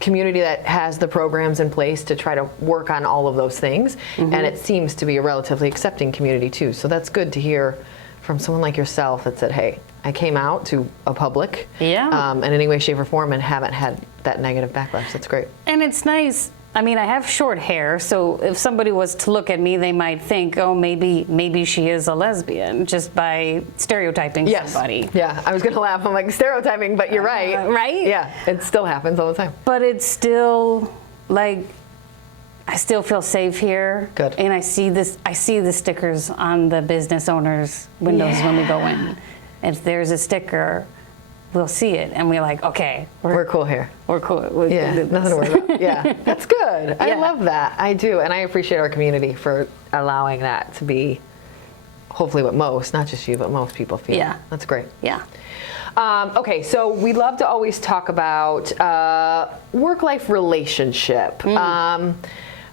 community that has the programs in place to try to work on all of those things. And it seems to be a relatively accepting community too. So that's good to hear from someone like yourself that said, hey, I came out to a public in any way, shape, or form and haven't had that negative backlash. That's great. And it's nice. I mean, I have short hair, so if somebody was to look at me, they might think, oh, maybe she is a lesbian, just by stereotyping somebody. Yeah, I was going to laugh. I'm like, stereotyping, but you're right. Right? Yeah, it still happens all the time. But it's still, like, I still feel safe here. Good. And I see the stickers on the business owners' windows when we go in. If there's a sticker, we'll see it, and we're like, okay, we're cool here. We're cool. We can do this. Nothing to worry about. Yeah, that's good. I love that. I do, and I appreciate our community for allowing that to be, hopefully, what most, not just you, but most people feel. Yeah, that's great. Yeah. Okay, so we love to always talk about work-life relationship.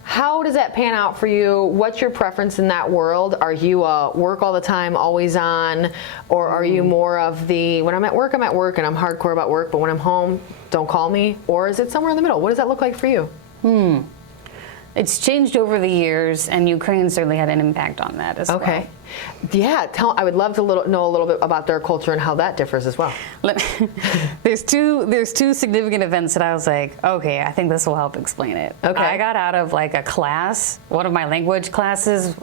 How does that pan out for you? What's your preference in that world? Are you work all the time, always on? Or are you more of the, when I'm at work and I'm hardcore about work, but when I'm home, don't call me? Or is it somewhere in the middle? What does that look like for you? It's changed over the years, and Ukraine certainly had an impact on that as well. Okay. Yeah, I would love to know a little bit about their culture and how that differs as well. There's two significant events that I was like, okay, I think this will help explain it. Okay. I got out of like a class, one of my language classes,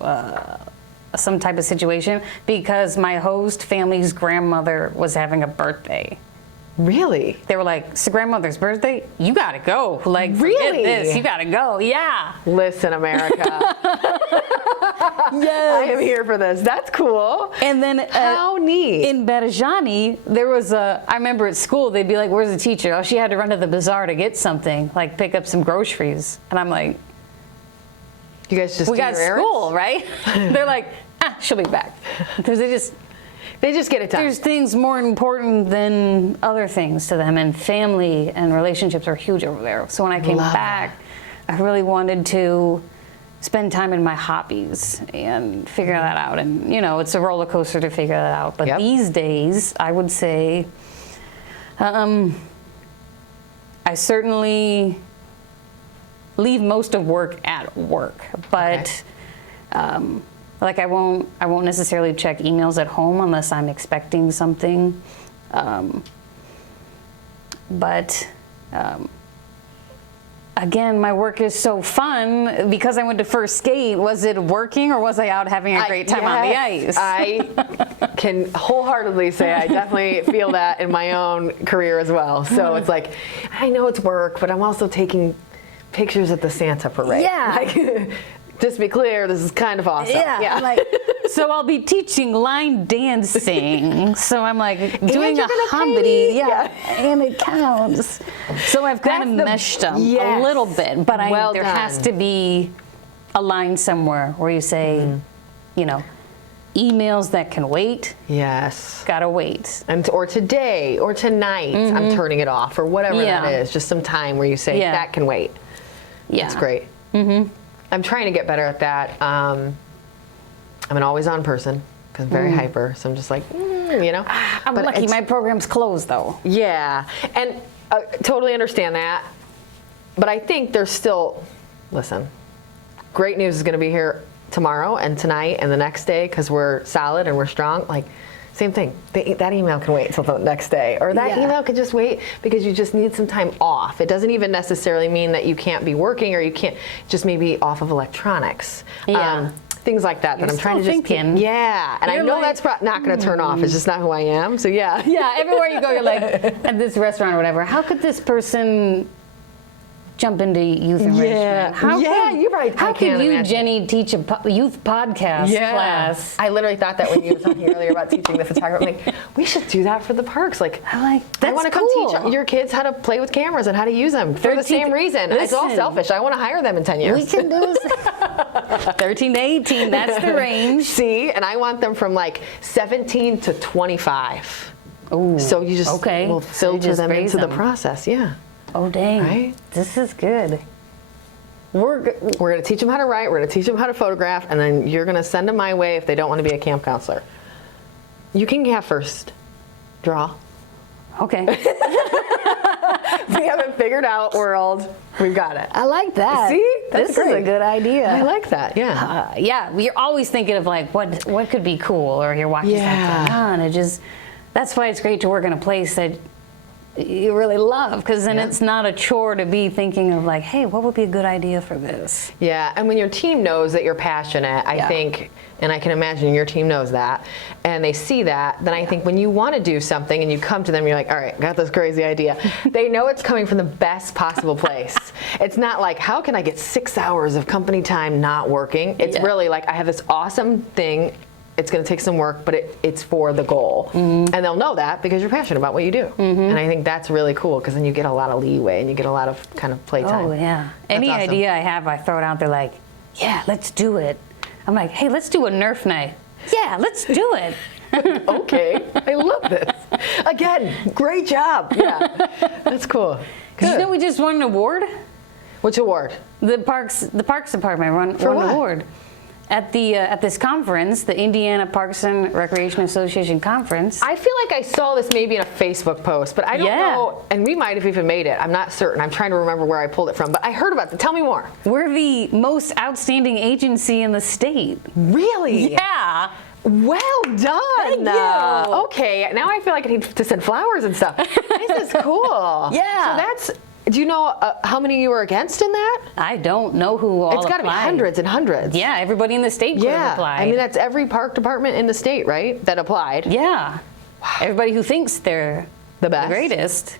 some type of situation, because my host family's grandmother was having a birthday. Really? They were like, it's the grandmother's birthday? You gotta go. Like, really? Forget this. You gotta go. Yeah. Listen, America. Yes. I am here for this. That's cool. And then how neat. In Berejani, there was I remember at school, they'd be like, where's the teacher? Oh, she had to run to the bazaar to get something, like pick up some groceries. And I'm like, you guys just we got school, right? They're like, she'll be back. Because they just get it done. There's things more important than other things to them, and family and relationships are huge over there. So when I came back, I really wanted to spend time in my hobbies and figure that out. And, it's a roller coaster to figure that out. But these days, I would say I certainly leave most of work at work, but like I won't necessarily check emails at home unless I'm expecting something. Again, my work is so fun because I went to first skate. Was it working or was I out having a great time on the ice? I can wholeheartedly say I definitely feel that in my own career as well. So it's like, I know it's work, but I'm also taking pictures at the Santa parade. Yeah. Like, just to be clear, this is kind of awesome. Yeah. I'm like, so I'll be teaching line dancing. So I'm like doing a hobby. Yeah. And it counts. So I've kind of meshed them a little bit, but there has to be a line somewhere where you say, you know, emails that can wait. Yes. Gotta wait. Or today or tonight, I'm turning it off, or whatever that is. Just some time where you say, that can wait. Yeah. That's great. I'm trying to get better at that. I'm an always on person because I'm very hyper. So I'm just like, you know. I'm lucky my program's closed though. Yeah. And totally understand that. But I think there's still, listen, great news is going to be here tomorrow and tonight and the next day because we're solid and we're strong. Like, same thing. That email can wait until the next day. Or that email could just wait because you just need some time off. It doesn't even necessarily mean that you can't be working or you can't, just maybe off of electronics. Yeah. Things like that that I'm trying to just thinking. Yeah. And I know that's not going to turn off. It's just not who I am. So yeah. Yeah, everywhere you go, you're like, at this restaurant or whatever, how could this person jump into youth enrichment? You're right. How could you, Jenny, teach a youth podcast class? I literally thought that when you were talking earlier about teaching the photography. I'm like, we should do that for the parks. Like, I want to come teach your kids how to play with cameras and how to use them for the same reason. It's all selfish. I want to hire them in 10 years. We can do 13 to 18. That's the range. See, and I want them from like 17 to 25. Ooh, so you just will filter them into the process. Yeah. Oh, dang. Right? This is good. We're going to teach them how to write. We're going to teach them how to photograph. And then you're going to send them my way if they don't want to be a camp counselor. You can have first draw. Okay. We haven't figured out world. We've got it. I like that. See? This is a good idea. I like that. Yeah. You're always thinking of like, what could be cool? Or you're watching something on. It just, that's why it's great to work in a place that you really love, because then it's not a chore to be thinking of like, hey, what would be a good idea for this? Yeah, and when your team knows that you're passionate, I think, and I can imagine your team knows that, and they see that, then I think when you want to do something and you come to them, you're like, all right, got this crazy idea. They know it's coming from the best possible place. It's not like, how can I get 6 hours of company time not working? It's really like, I have this awesome thing. It's going to take some work, but it's for the goal. And they'll know that because you're passionate about what you do. And I think that's really cool because then you get a lot of leeway and you get a lot of kind of playtime. Oh, yeah. Any idea I have, I throw it out there like, yeah, let's do it. I'm like, hey, let's do a Nerf night. Yeah, let's do it. Okay, I love this. Again, great job. Yeah, that's cool. Did you know we just won an award? Which award? The Parks Department won an award. At this conference, the Indiana Parks and Recreation Association conference. I feel like I saw this maybe in a Facebook post, but I don't know, and we might have even made it. I'm not certain. I'm trying to remember where I pulled it from, but I heard about it. Tell me more. We're the most outstanding agency in the state. Really? Yeah. Well done. Thank you. Okay, now I feel like I need to send flowers and stuff. This is cool. Yeah. So that's. Do you know how many you were against in that? I don't know who all applied. It's got to be hundreds and hundreds. Yeah, everybody in the state could have applied. I mean, that's every park department in the state, right, that applied. Yeah. Wow. Everybody who thinks they're the best. The greatest.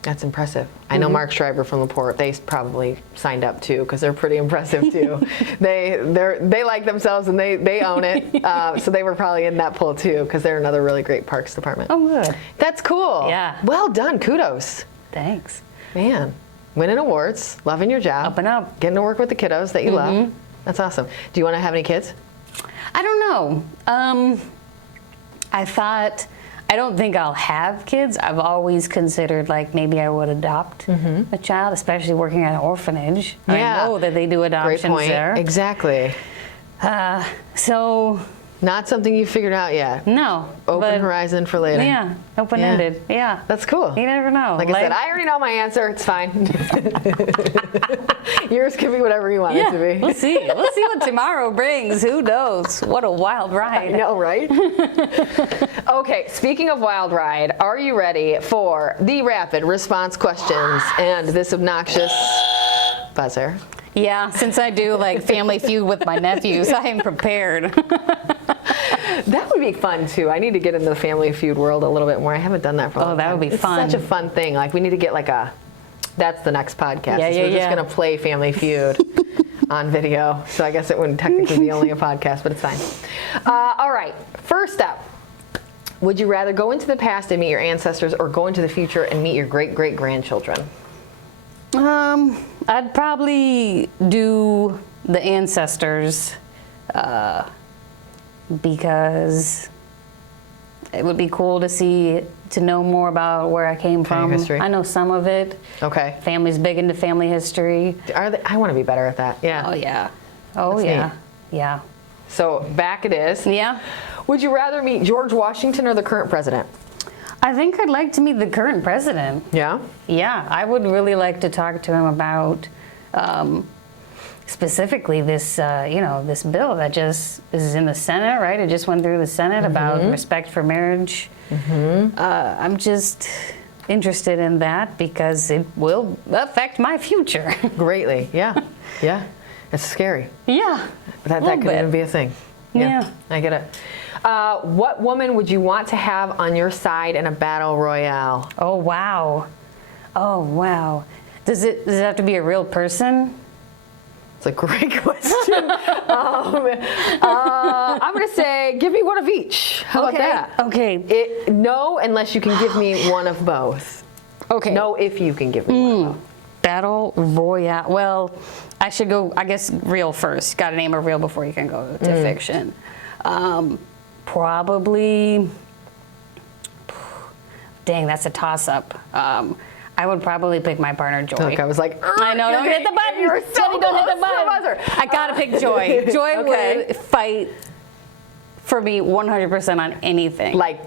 That's impressive. I know Mark Schreiber from LaPorte. They probably signed up too because they're pretty impressive too. They like themselves and they own it. So they were probably in that pool too because they're another really great parks department. Oh, good. That's cool. Yeah. Well done. Kudos. Thanks. Man, winning awards, loving your job. Up and up. Getting to work with the kiddos that you love. That's awesome. Do you want to have any kids? I don't know. I don't think I'll have kids. I've always considered like maybe I would adopt a child, especially working at an orphanage. Yeah. I know that they do adoptions Great point. there. Exactly. So Not something you figured out yet. No. Open horizon for later. Yeah, open-ended. Yeah. That's cool. You never know. Like I said, I already know my answer. It's fine. Yours can be whatever you want it to be. We'll see. We'll see what tomorrow brings. Who knows? What a wild ride. I know, right? Okay, speaking of wild ride, are you ready for the rapid response questions and this obnoxious buzzer? Yeah, since I do like Family Feud with my nephews, I am prepared. That would be fun too. I need to get into the Family Feud world a little bit more. I haven't done that for a long time. That would be fun. It's such a fun thing. Like we need to get like that's the next podcast. Yeah, We're just going to play Family Feud on video. So I guess it wouldn't technically be only a podcast, but it's fine. All right, first up. Would you rather go into the past and meet your ancestors or go into the future and meet your great-great-grandchildren? I'd probably do the ancestors because it would be cool to know more about where I came from. History. I know some of it. Okay. Family's big into family history. I want to be better at that. Yeah. Oh yeah. Oh That's yeah. neat. Yeah. So back it is. Yeah. Would you rather meet George Washington or the current president? I think I'd like to meet the current president. Yeah. Yeah, I would really like to talk to him about specifically this, this bill that just is in the Senate, right? It just went through the Senate about respect for marriage. I'm just interested in that because it will affect my future. Greatly. Yeah. Yeah. It's scary. Yeah. That could even be a thing. Yeah. I get it. What woman would you want to have on your side in a battle royale? Oh wow. Oh wow. Does it have to be a real person? It's a great question. I'm going to say, give me one of each. How about that? Okay. No, unless you can give me one of both. Okay. No, if you can give me one of both. Battle royale. Well, I should go, I guess, real first. Got to name a real before you can go to fiction. Probably, dang, that's a toss-up. I would probably pick my partner, Joy. Look, I was like, I know, don't hit the button. You're so Don't hit the close to the button. buzzer. I gotta pick Joy. Joy would fight for me 100% on anything. Like,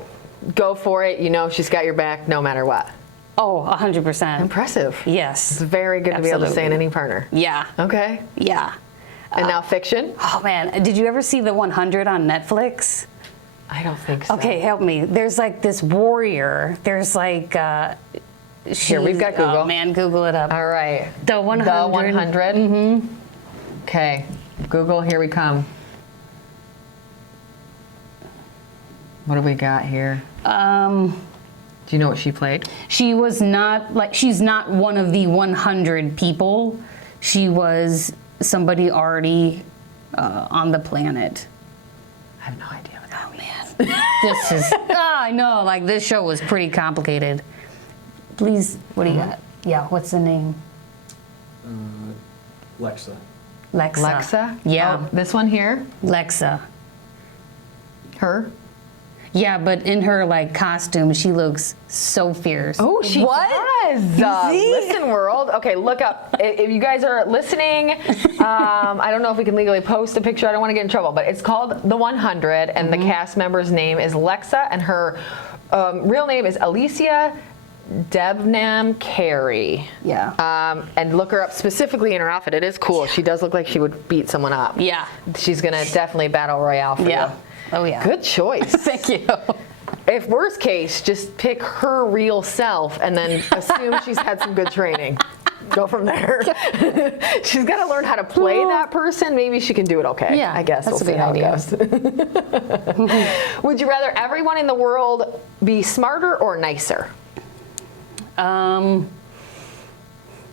go for it. You know she's got your back no matter what. Oh, 100%. Impressive. Yes. It's very good to be able to say in any partner. Yeah. Okay. Yeah. And now fiction? Oh man, did you ever see The 100 on Netflix? I don't think so. Okay, help me. There's like this warrior. There's like, Here, we've got Google. Oh man, Google it up. All right. The 100. The 100? Mm-hmm. Okay. Google, here we come. What do we got here? Do you know what she played? She was not, she's not one of the 100 people. She was somebody already on the planet. I have no idea what that means. This is, I know, like this show was pretty complicated. Please, what do you got? Yeah, what's the name? Lexa. Lexa. Lexa? Yeah. Oh, this one here? Lexa. Her? Yeah, but in her like costume, she looks so fierce. Oh, she does. See? Listen, world. Okay, look up. If you guys are listening, I don't know if we can legally post a picture. I don't want to get in trouble, but it's called The 100, and the cast member's name is Lexa, and her real name is Alicia Debnam Carey. Yeah. And look her up specifically in her outfit. It is cool. She does look like she would beat someone up. Yeah. She's gonna definitely battle royale for you. Oh yeah. Good choice. Thank you. If worst case, just pick her real self and then assume she's had some good training. Go from there. She's got to learn how to play that person. Maybe she can do it okay. Yeah, I guess that's we'll a good see how it goes. Would you rather everyone in the world be smarter or nicer?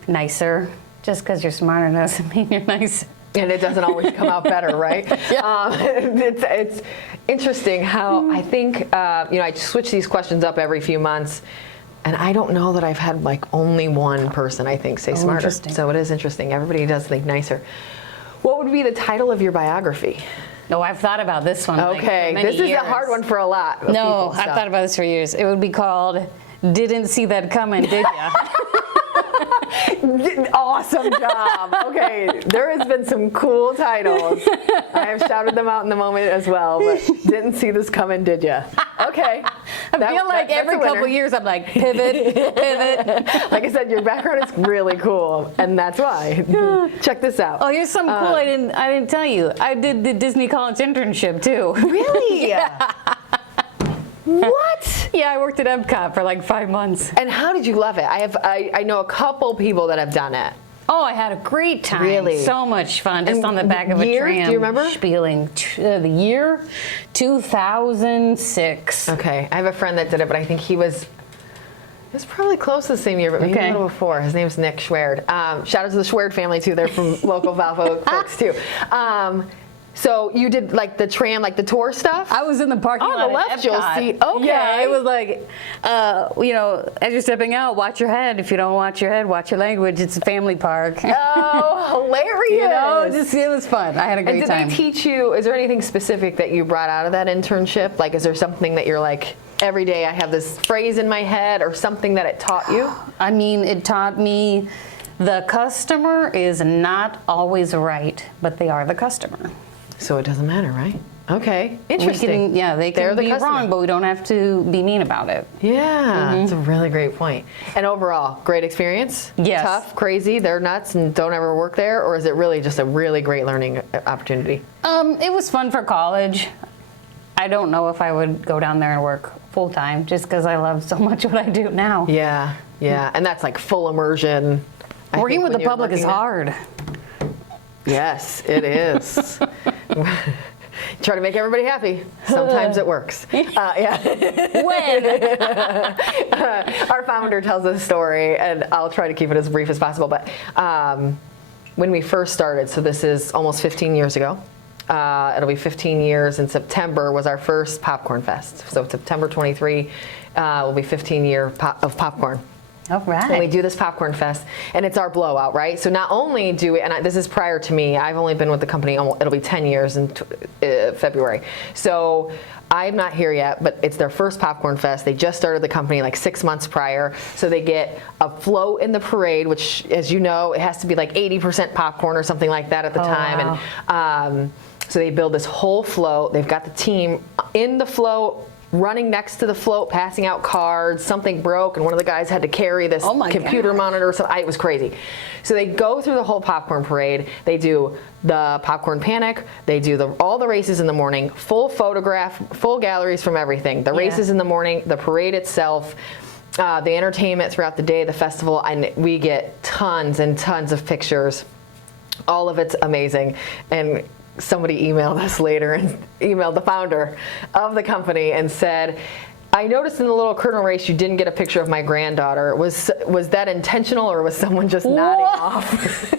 Nicer. Just because you're smarter doesn't mean you're nicer. And it doesn't always come out better, right? It's interesting how I think, I switch these questions up every few months, and I don't know that I've had like only one person, I think, say smarter. So it is interesting. Everybody does think nicer. What would be the title of your biography? No, I've thought about this one. Okay, like, for this many is years. a hard one for a lot of people. No, I've thought about this for years. It would be called "Didn't See That Coming, Did Ya?" Awesome job. Okay, there has been some cool titles. I have shouted them out in the moment as well, but didn't see this coming, did you? Okay. I feel like every couple years I'm like, pivot. Like I said, your background is really cool, and that's why. Check this out. Oh, here's something cool I didn't tell you. I did the Disney College internship too. Really? Yeah. What? Yeah, I worked at Epcot for like 5 months. And how did you love it? I know a couple people that have done it. Oh, I had a great time. Really? So much fun. Just And on the back of a year? tram. Do you remember? Spieling. The year 2006. Okay, I have a friend that did it, but I think he was probably close to the same year, but maybe a little before. His name's Nick Schwerd. Shout out to the Schwerd family too. They're from local Valpo Parks too. So you did like the tram, like the tour stuff? I was in the parking lot. On the left, at you'll Epcot. see. Okay. Yeah, it was like, as you're stepping out, watch your head. If you don't watch your head, watch your language. It's a family park. Oh, hilarious. It was fun. I had a great time. And did they teach you, is there anything specific that you brought out of that internship? Like, is there something that you're like, every day I have this phrase in my head, or something that it taught you? I mean, it taught me the customer is not always right, but they are the customer. So it doesn't matter, right? Okay, interesting. They can be wrong, but we don't have to be mean about it. Yeah, that's a really great point. And overall, great experience? Yes. Tough, crazy, they're nuts and don't ever work there? Or is it really just a really great learning opportunity? It was fun for college. I don't know if I would go down there and work full time just because I love so much what I do now. Yeah, and that's like full immersion. Working with the public is hard. Yes, it is. Try to make everybody happy. Sometimes it works. Yeah. When? Our founder tells a story, and I'll try to keep it as brief as possible. But when we first started, so this is almost 15 years ago. It'll be 15 years in September was our first Popcorn Fest. So September 23 will be 15 year of popcorn. All right. And we do this Popcorn Fest, and it's our blowout, right? So not only do we, and this is prior to me, I've only been with the company, it'll be 10 years in February. So I'm not here yet, but it's their first Popcorn Fest. They just started the company like 6 months prior. So they get a float in the parade, which, as you know, it has to be like 80% popcorn or something like that at the time. Wow. And so they build this whole float. They've got the team in the float, running next to the float, passing out cards. Something broke, and one of the guys had to carry this computer monitor. So it was crazy. So they go through the whole popcorn parade. They do the popcorn panic. They do all the races in the morning, full photograph, full galleries from everything. The races in the morning, the parade itself, the entertainment throughout the day, the festival, and we get tons and tons of pictures. All of it's amazing. And somebody emailed us later and emailed the founder of the company and said, I noticed in the little kernel race you didn't get a picture of my granddaughter. Was that intentional, or was someone just nodding off?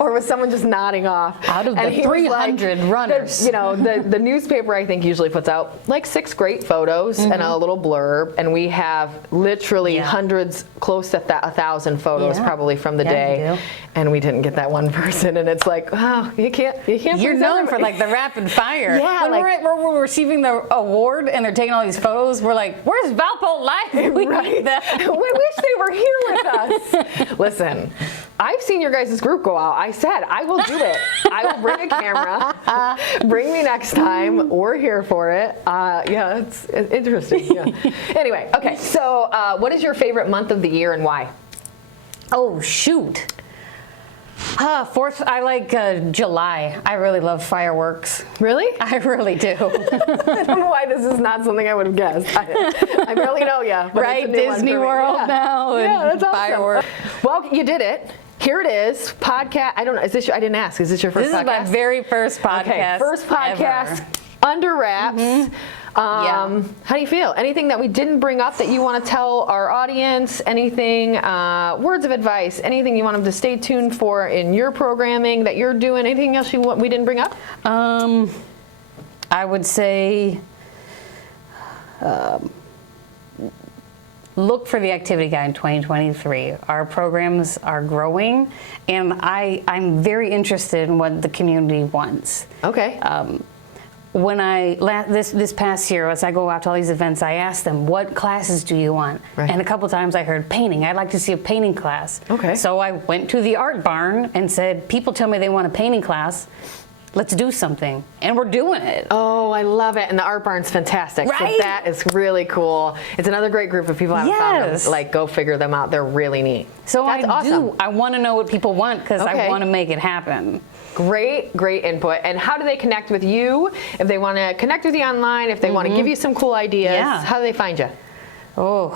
Or was someone just nodding off? Out of the 300 runners. The newspaper, I think, usually puts out like 6 great photos and a little blurb. And we have literally hundreds, close to 1,000 photos probably from the day. And we didn't get that one person. And it's like, wow, you can't. You're known for like the rapid fire. Yeah. When we're receiving the award and they're taking all these photos, we're like, where's Valpo Life? We need that. We wish they were here with us. Listen, I've seen your guys' group go out. I said, I will do it. I will bring a camera. Bring me next time. We're here for it. It's interesting. Yeah. Anyway, okay. So what is your favorite month of the year and why? Oh, shoot. Fourth, I like July. I really love fireworks. Really? I really do. I don't know why this is not something I would have guessed. I barely know you. Right, Disney World now and that's awesome. fireworks. Well, you did it. Here it is. Podcast. I don't know. Is this? I didn't ask. Is this your first podcast? This is my very first podcast. Okay, first podcast ever. Under wraps. How do you feel? Anything that we didn't bring up that you want to tell our audience? Anything, words of advice? Anything you want them to stay tuned for in your programming that you're doing? Anything else we didn't bring up? I would say look for the activity guide in 2023. Our programs are growing, and I'm very interested in what the community wants. Okay. when this past year, as I go out to all these events, I asked them, what classes do you want? Right. And a couple times I heard painting. I'd like to see a painting class. Okay. So I went to the art barn and said, people tell me they want a painting class. Let's do something. And we're doing it. Oh, I love it. And the Art Barn's fantastic. Right? So that is really cool. It's another great group of people. I haven't found them. Like, go figure them out. They're really neat. So that's awesome. I want to know what people want because I want to make it happen. Great input. And how do they connect with you? If they want to connect with you online, if they want to give you some cool ideas, how do they find you? Oh,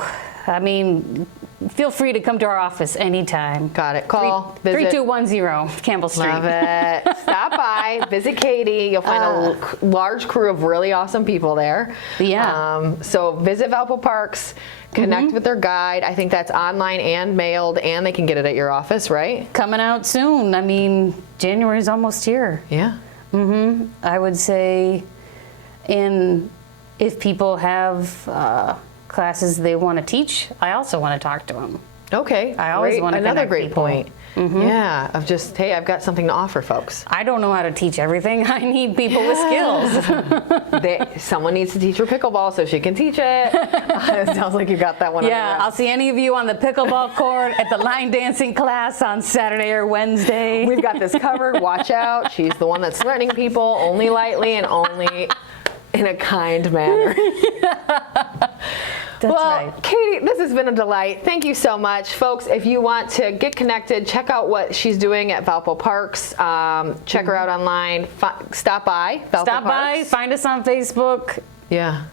I mean, feel free to come to our office anytime. Got it. Call, visit. 3210 Campbell Street. Love it. Stop by, visit Katie. You'll find a large crew of really awesome people there. Yeah. So visit Valpo Parks. Connect with their guide. I think that's online and mailed, and they can get it at your office, right? Coming out soon. I mean, January's almost here. Yeah. I would say, if people have classes they want to teach, I also want to talk to them. Okay. I always want to another connect great people. point. Yeah, of just, hey, I've got something to offer folks. I don't know how to teach everything. I need people with skills. Someone needs to teach her pickleball so she can teach it. It sounds like you got that one. Yeah, I'll see any of you on the pickleball court at the line dancing class on Saturday or Wednesday. We've got this covered. Watch out. She's the one that's threatening people only lightly and only in a kind manner. That's well, right. Katie, this has been a delight. Thank you so much. Folks, if you want to get connected, check out what she's doing at Valpo Parks. Check her out online. Stop by Valpo Stop by, Parks. find us on Facebook. Yeah.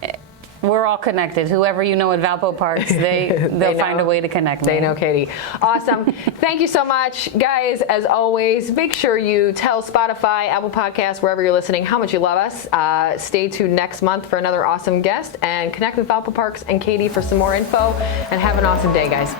We're all connected. Whoever you know at Valpo Parks, they'll find a way to connect me. They know Katie. Awesome. Thank you so much. Guys, as always, make sure you tell Spotify, Apple Podcasts, wherever you're listening, how much you love us. Stay tuned next month for another awesome guest, and connect with Valpo Parks and Katie for some more info. And have an awesome day, guys.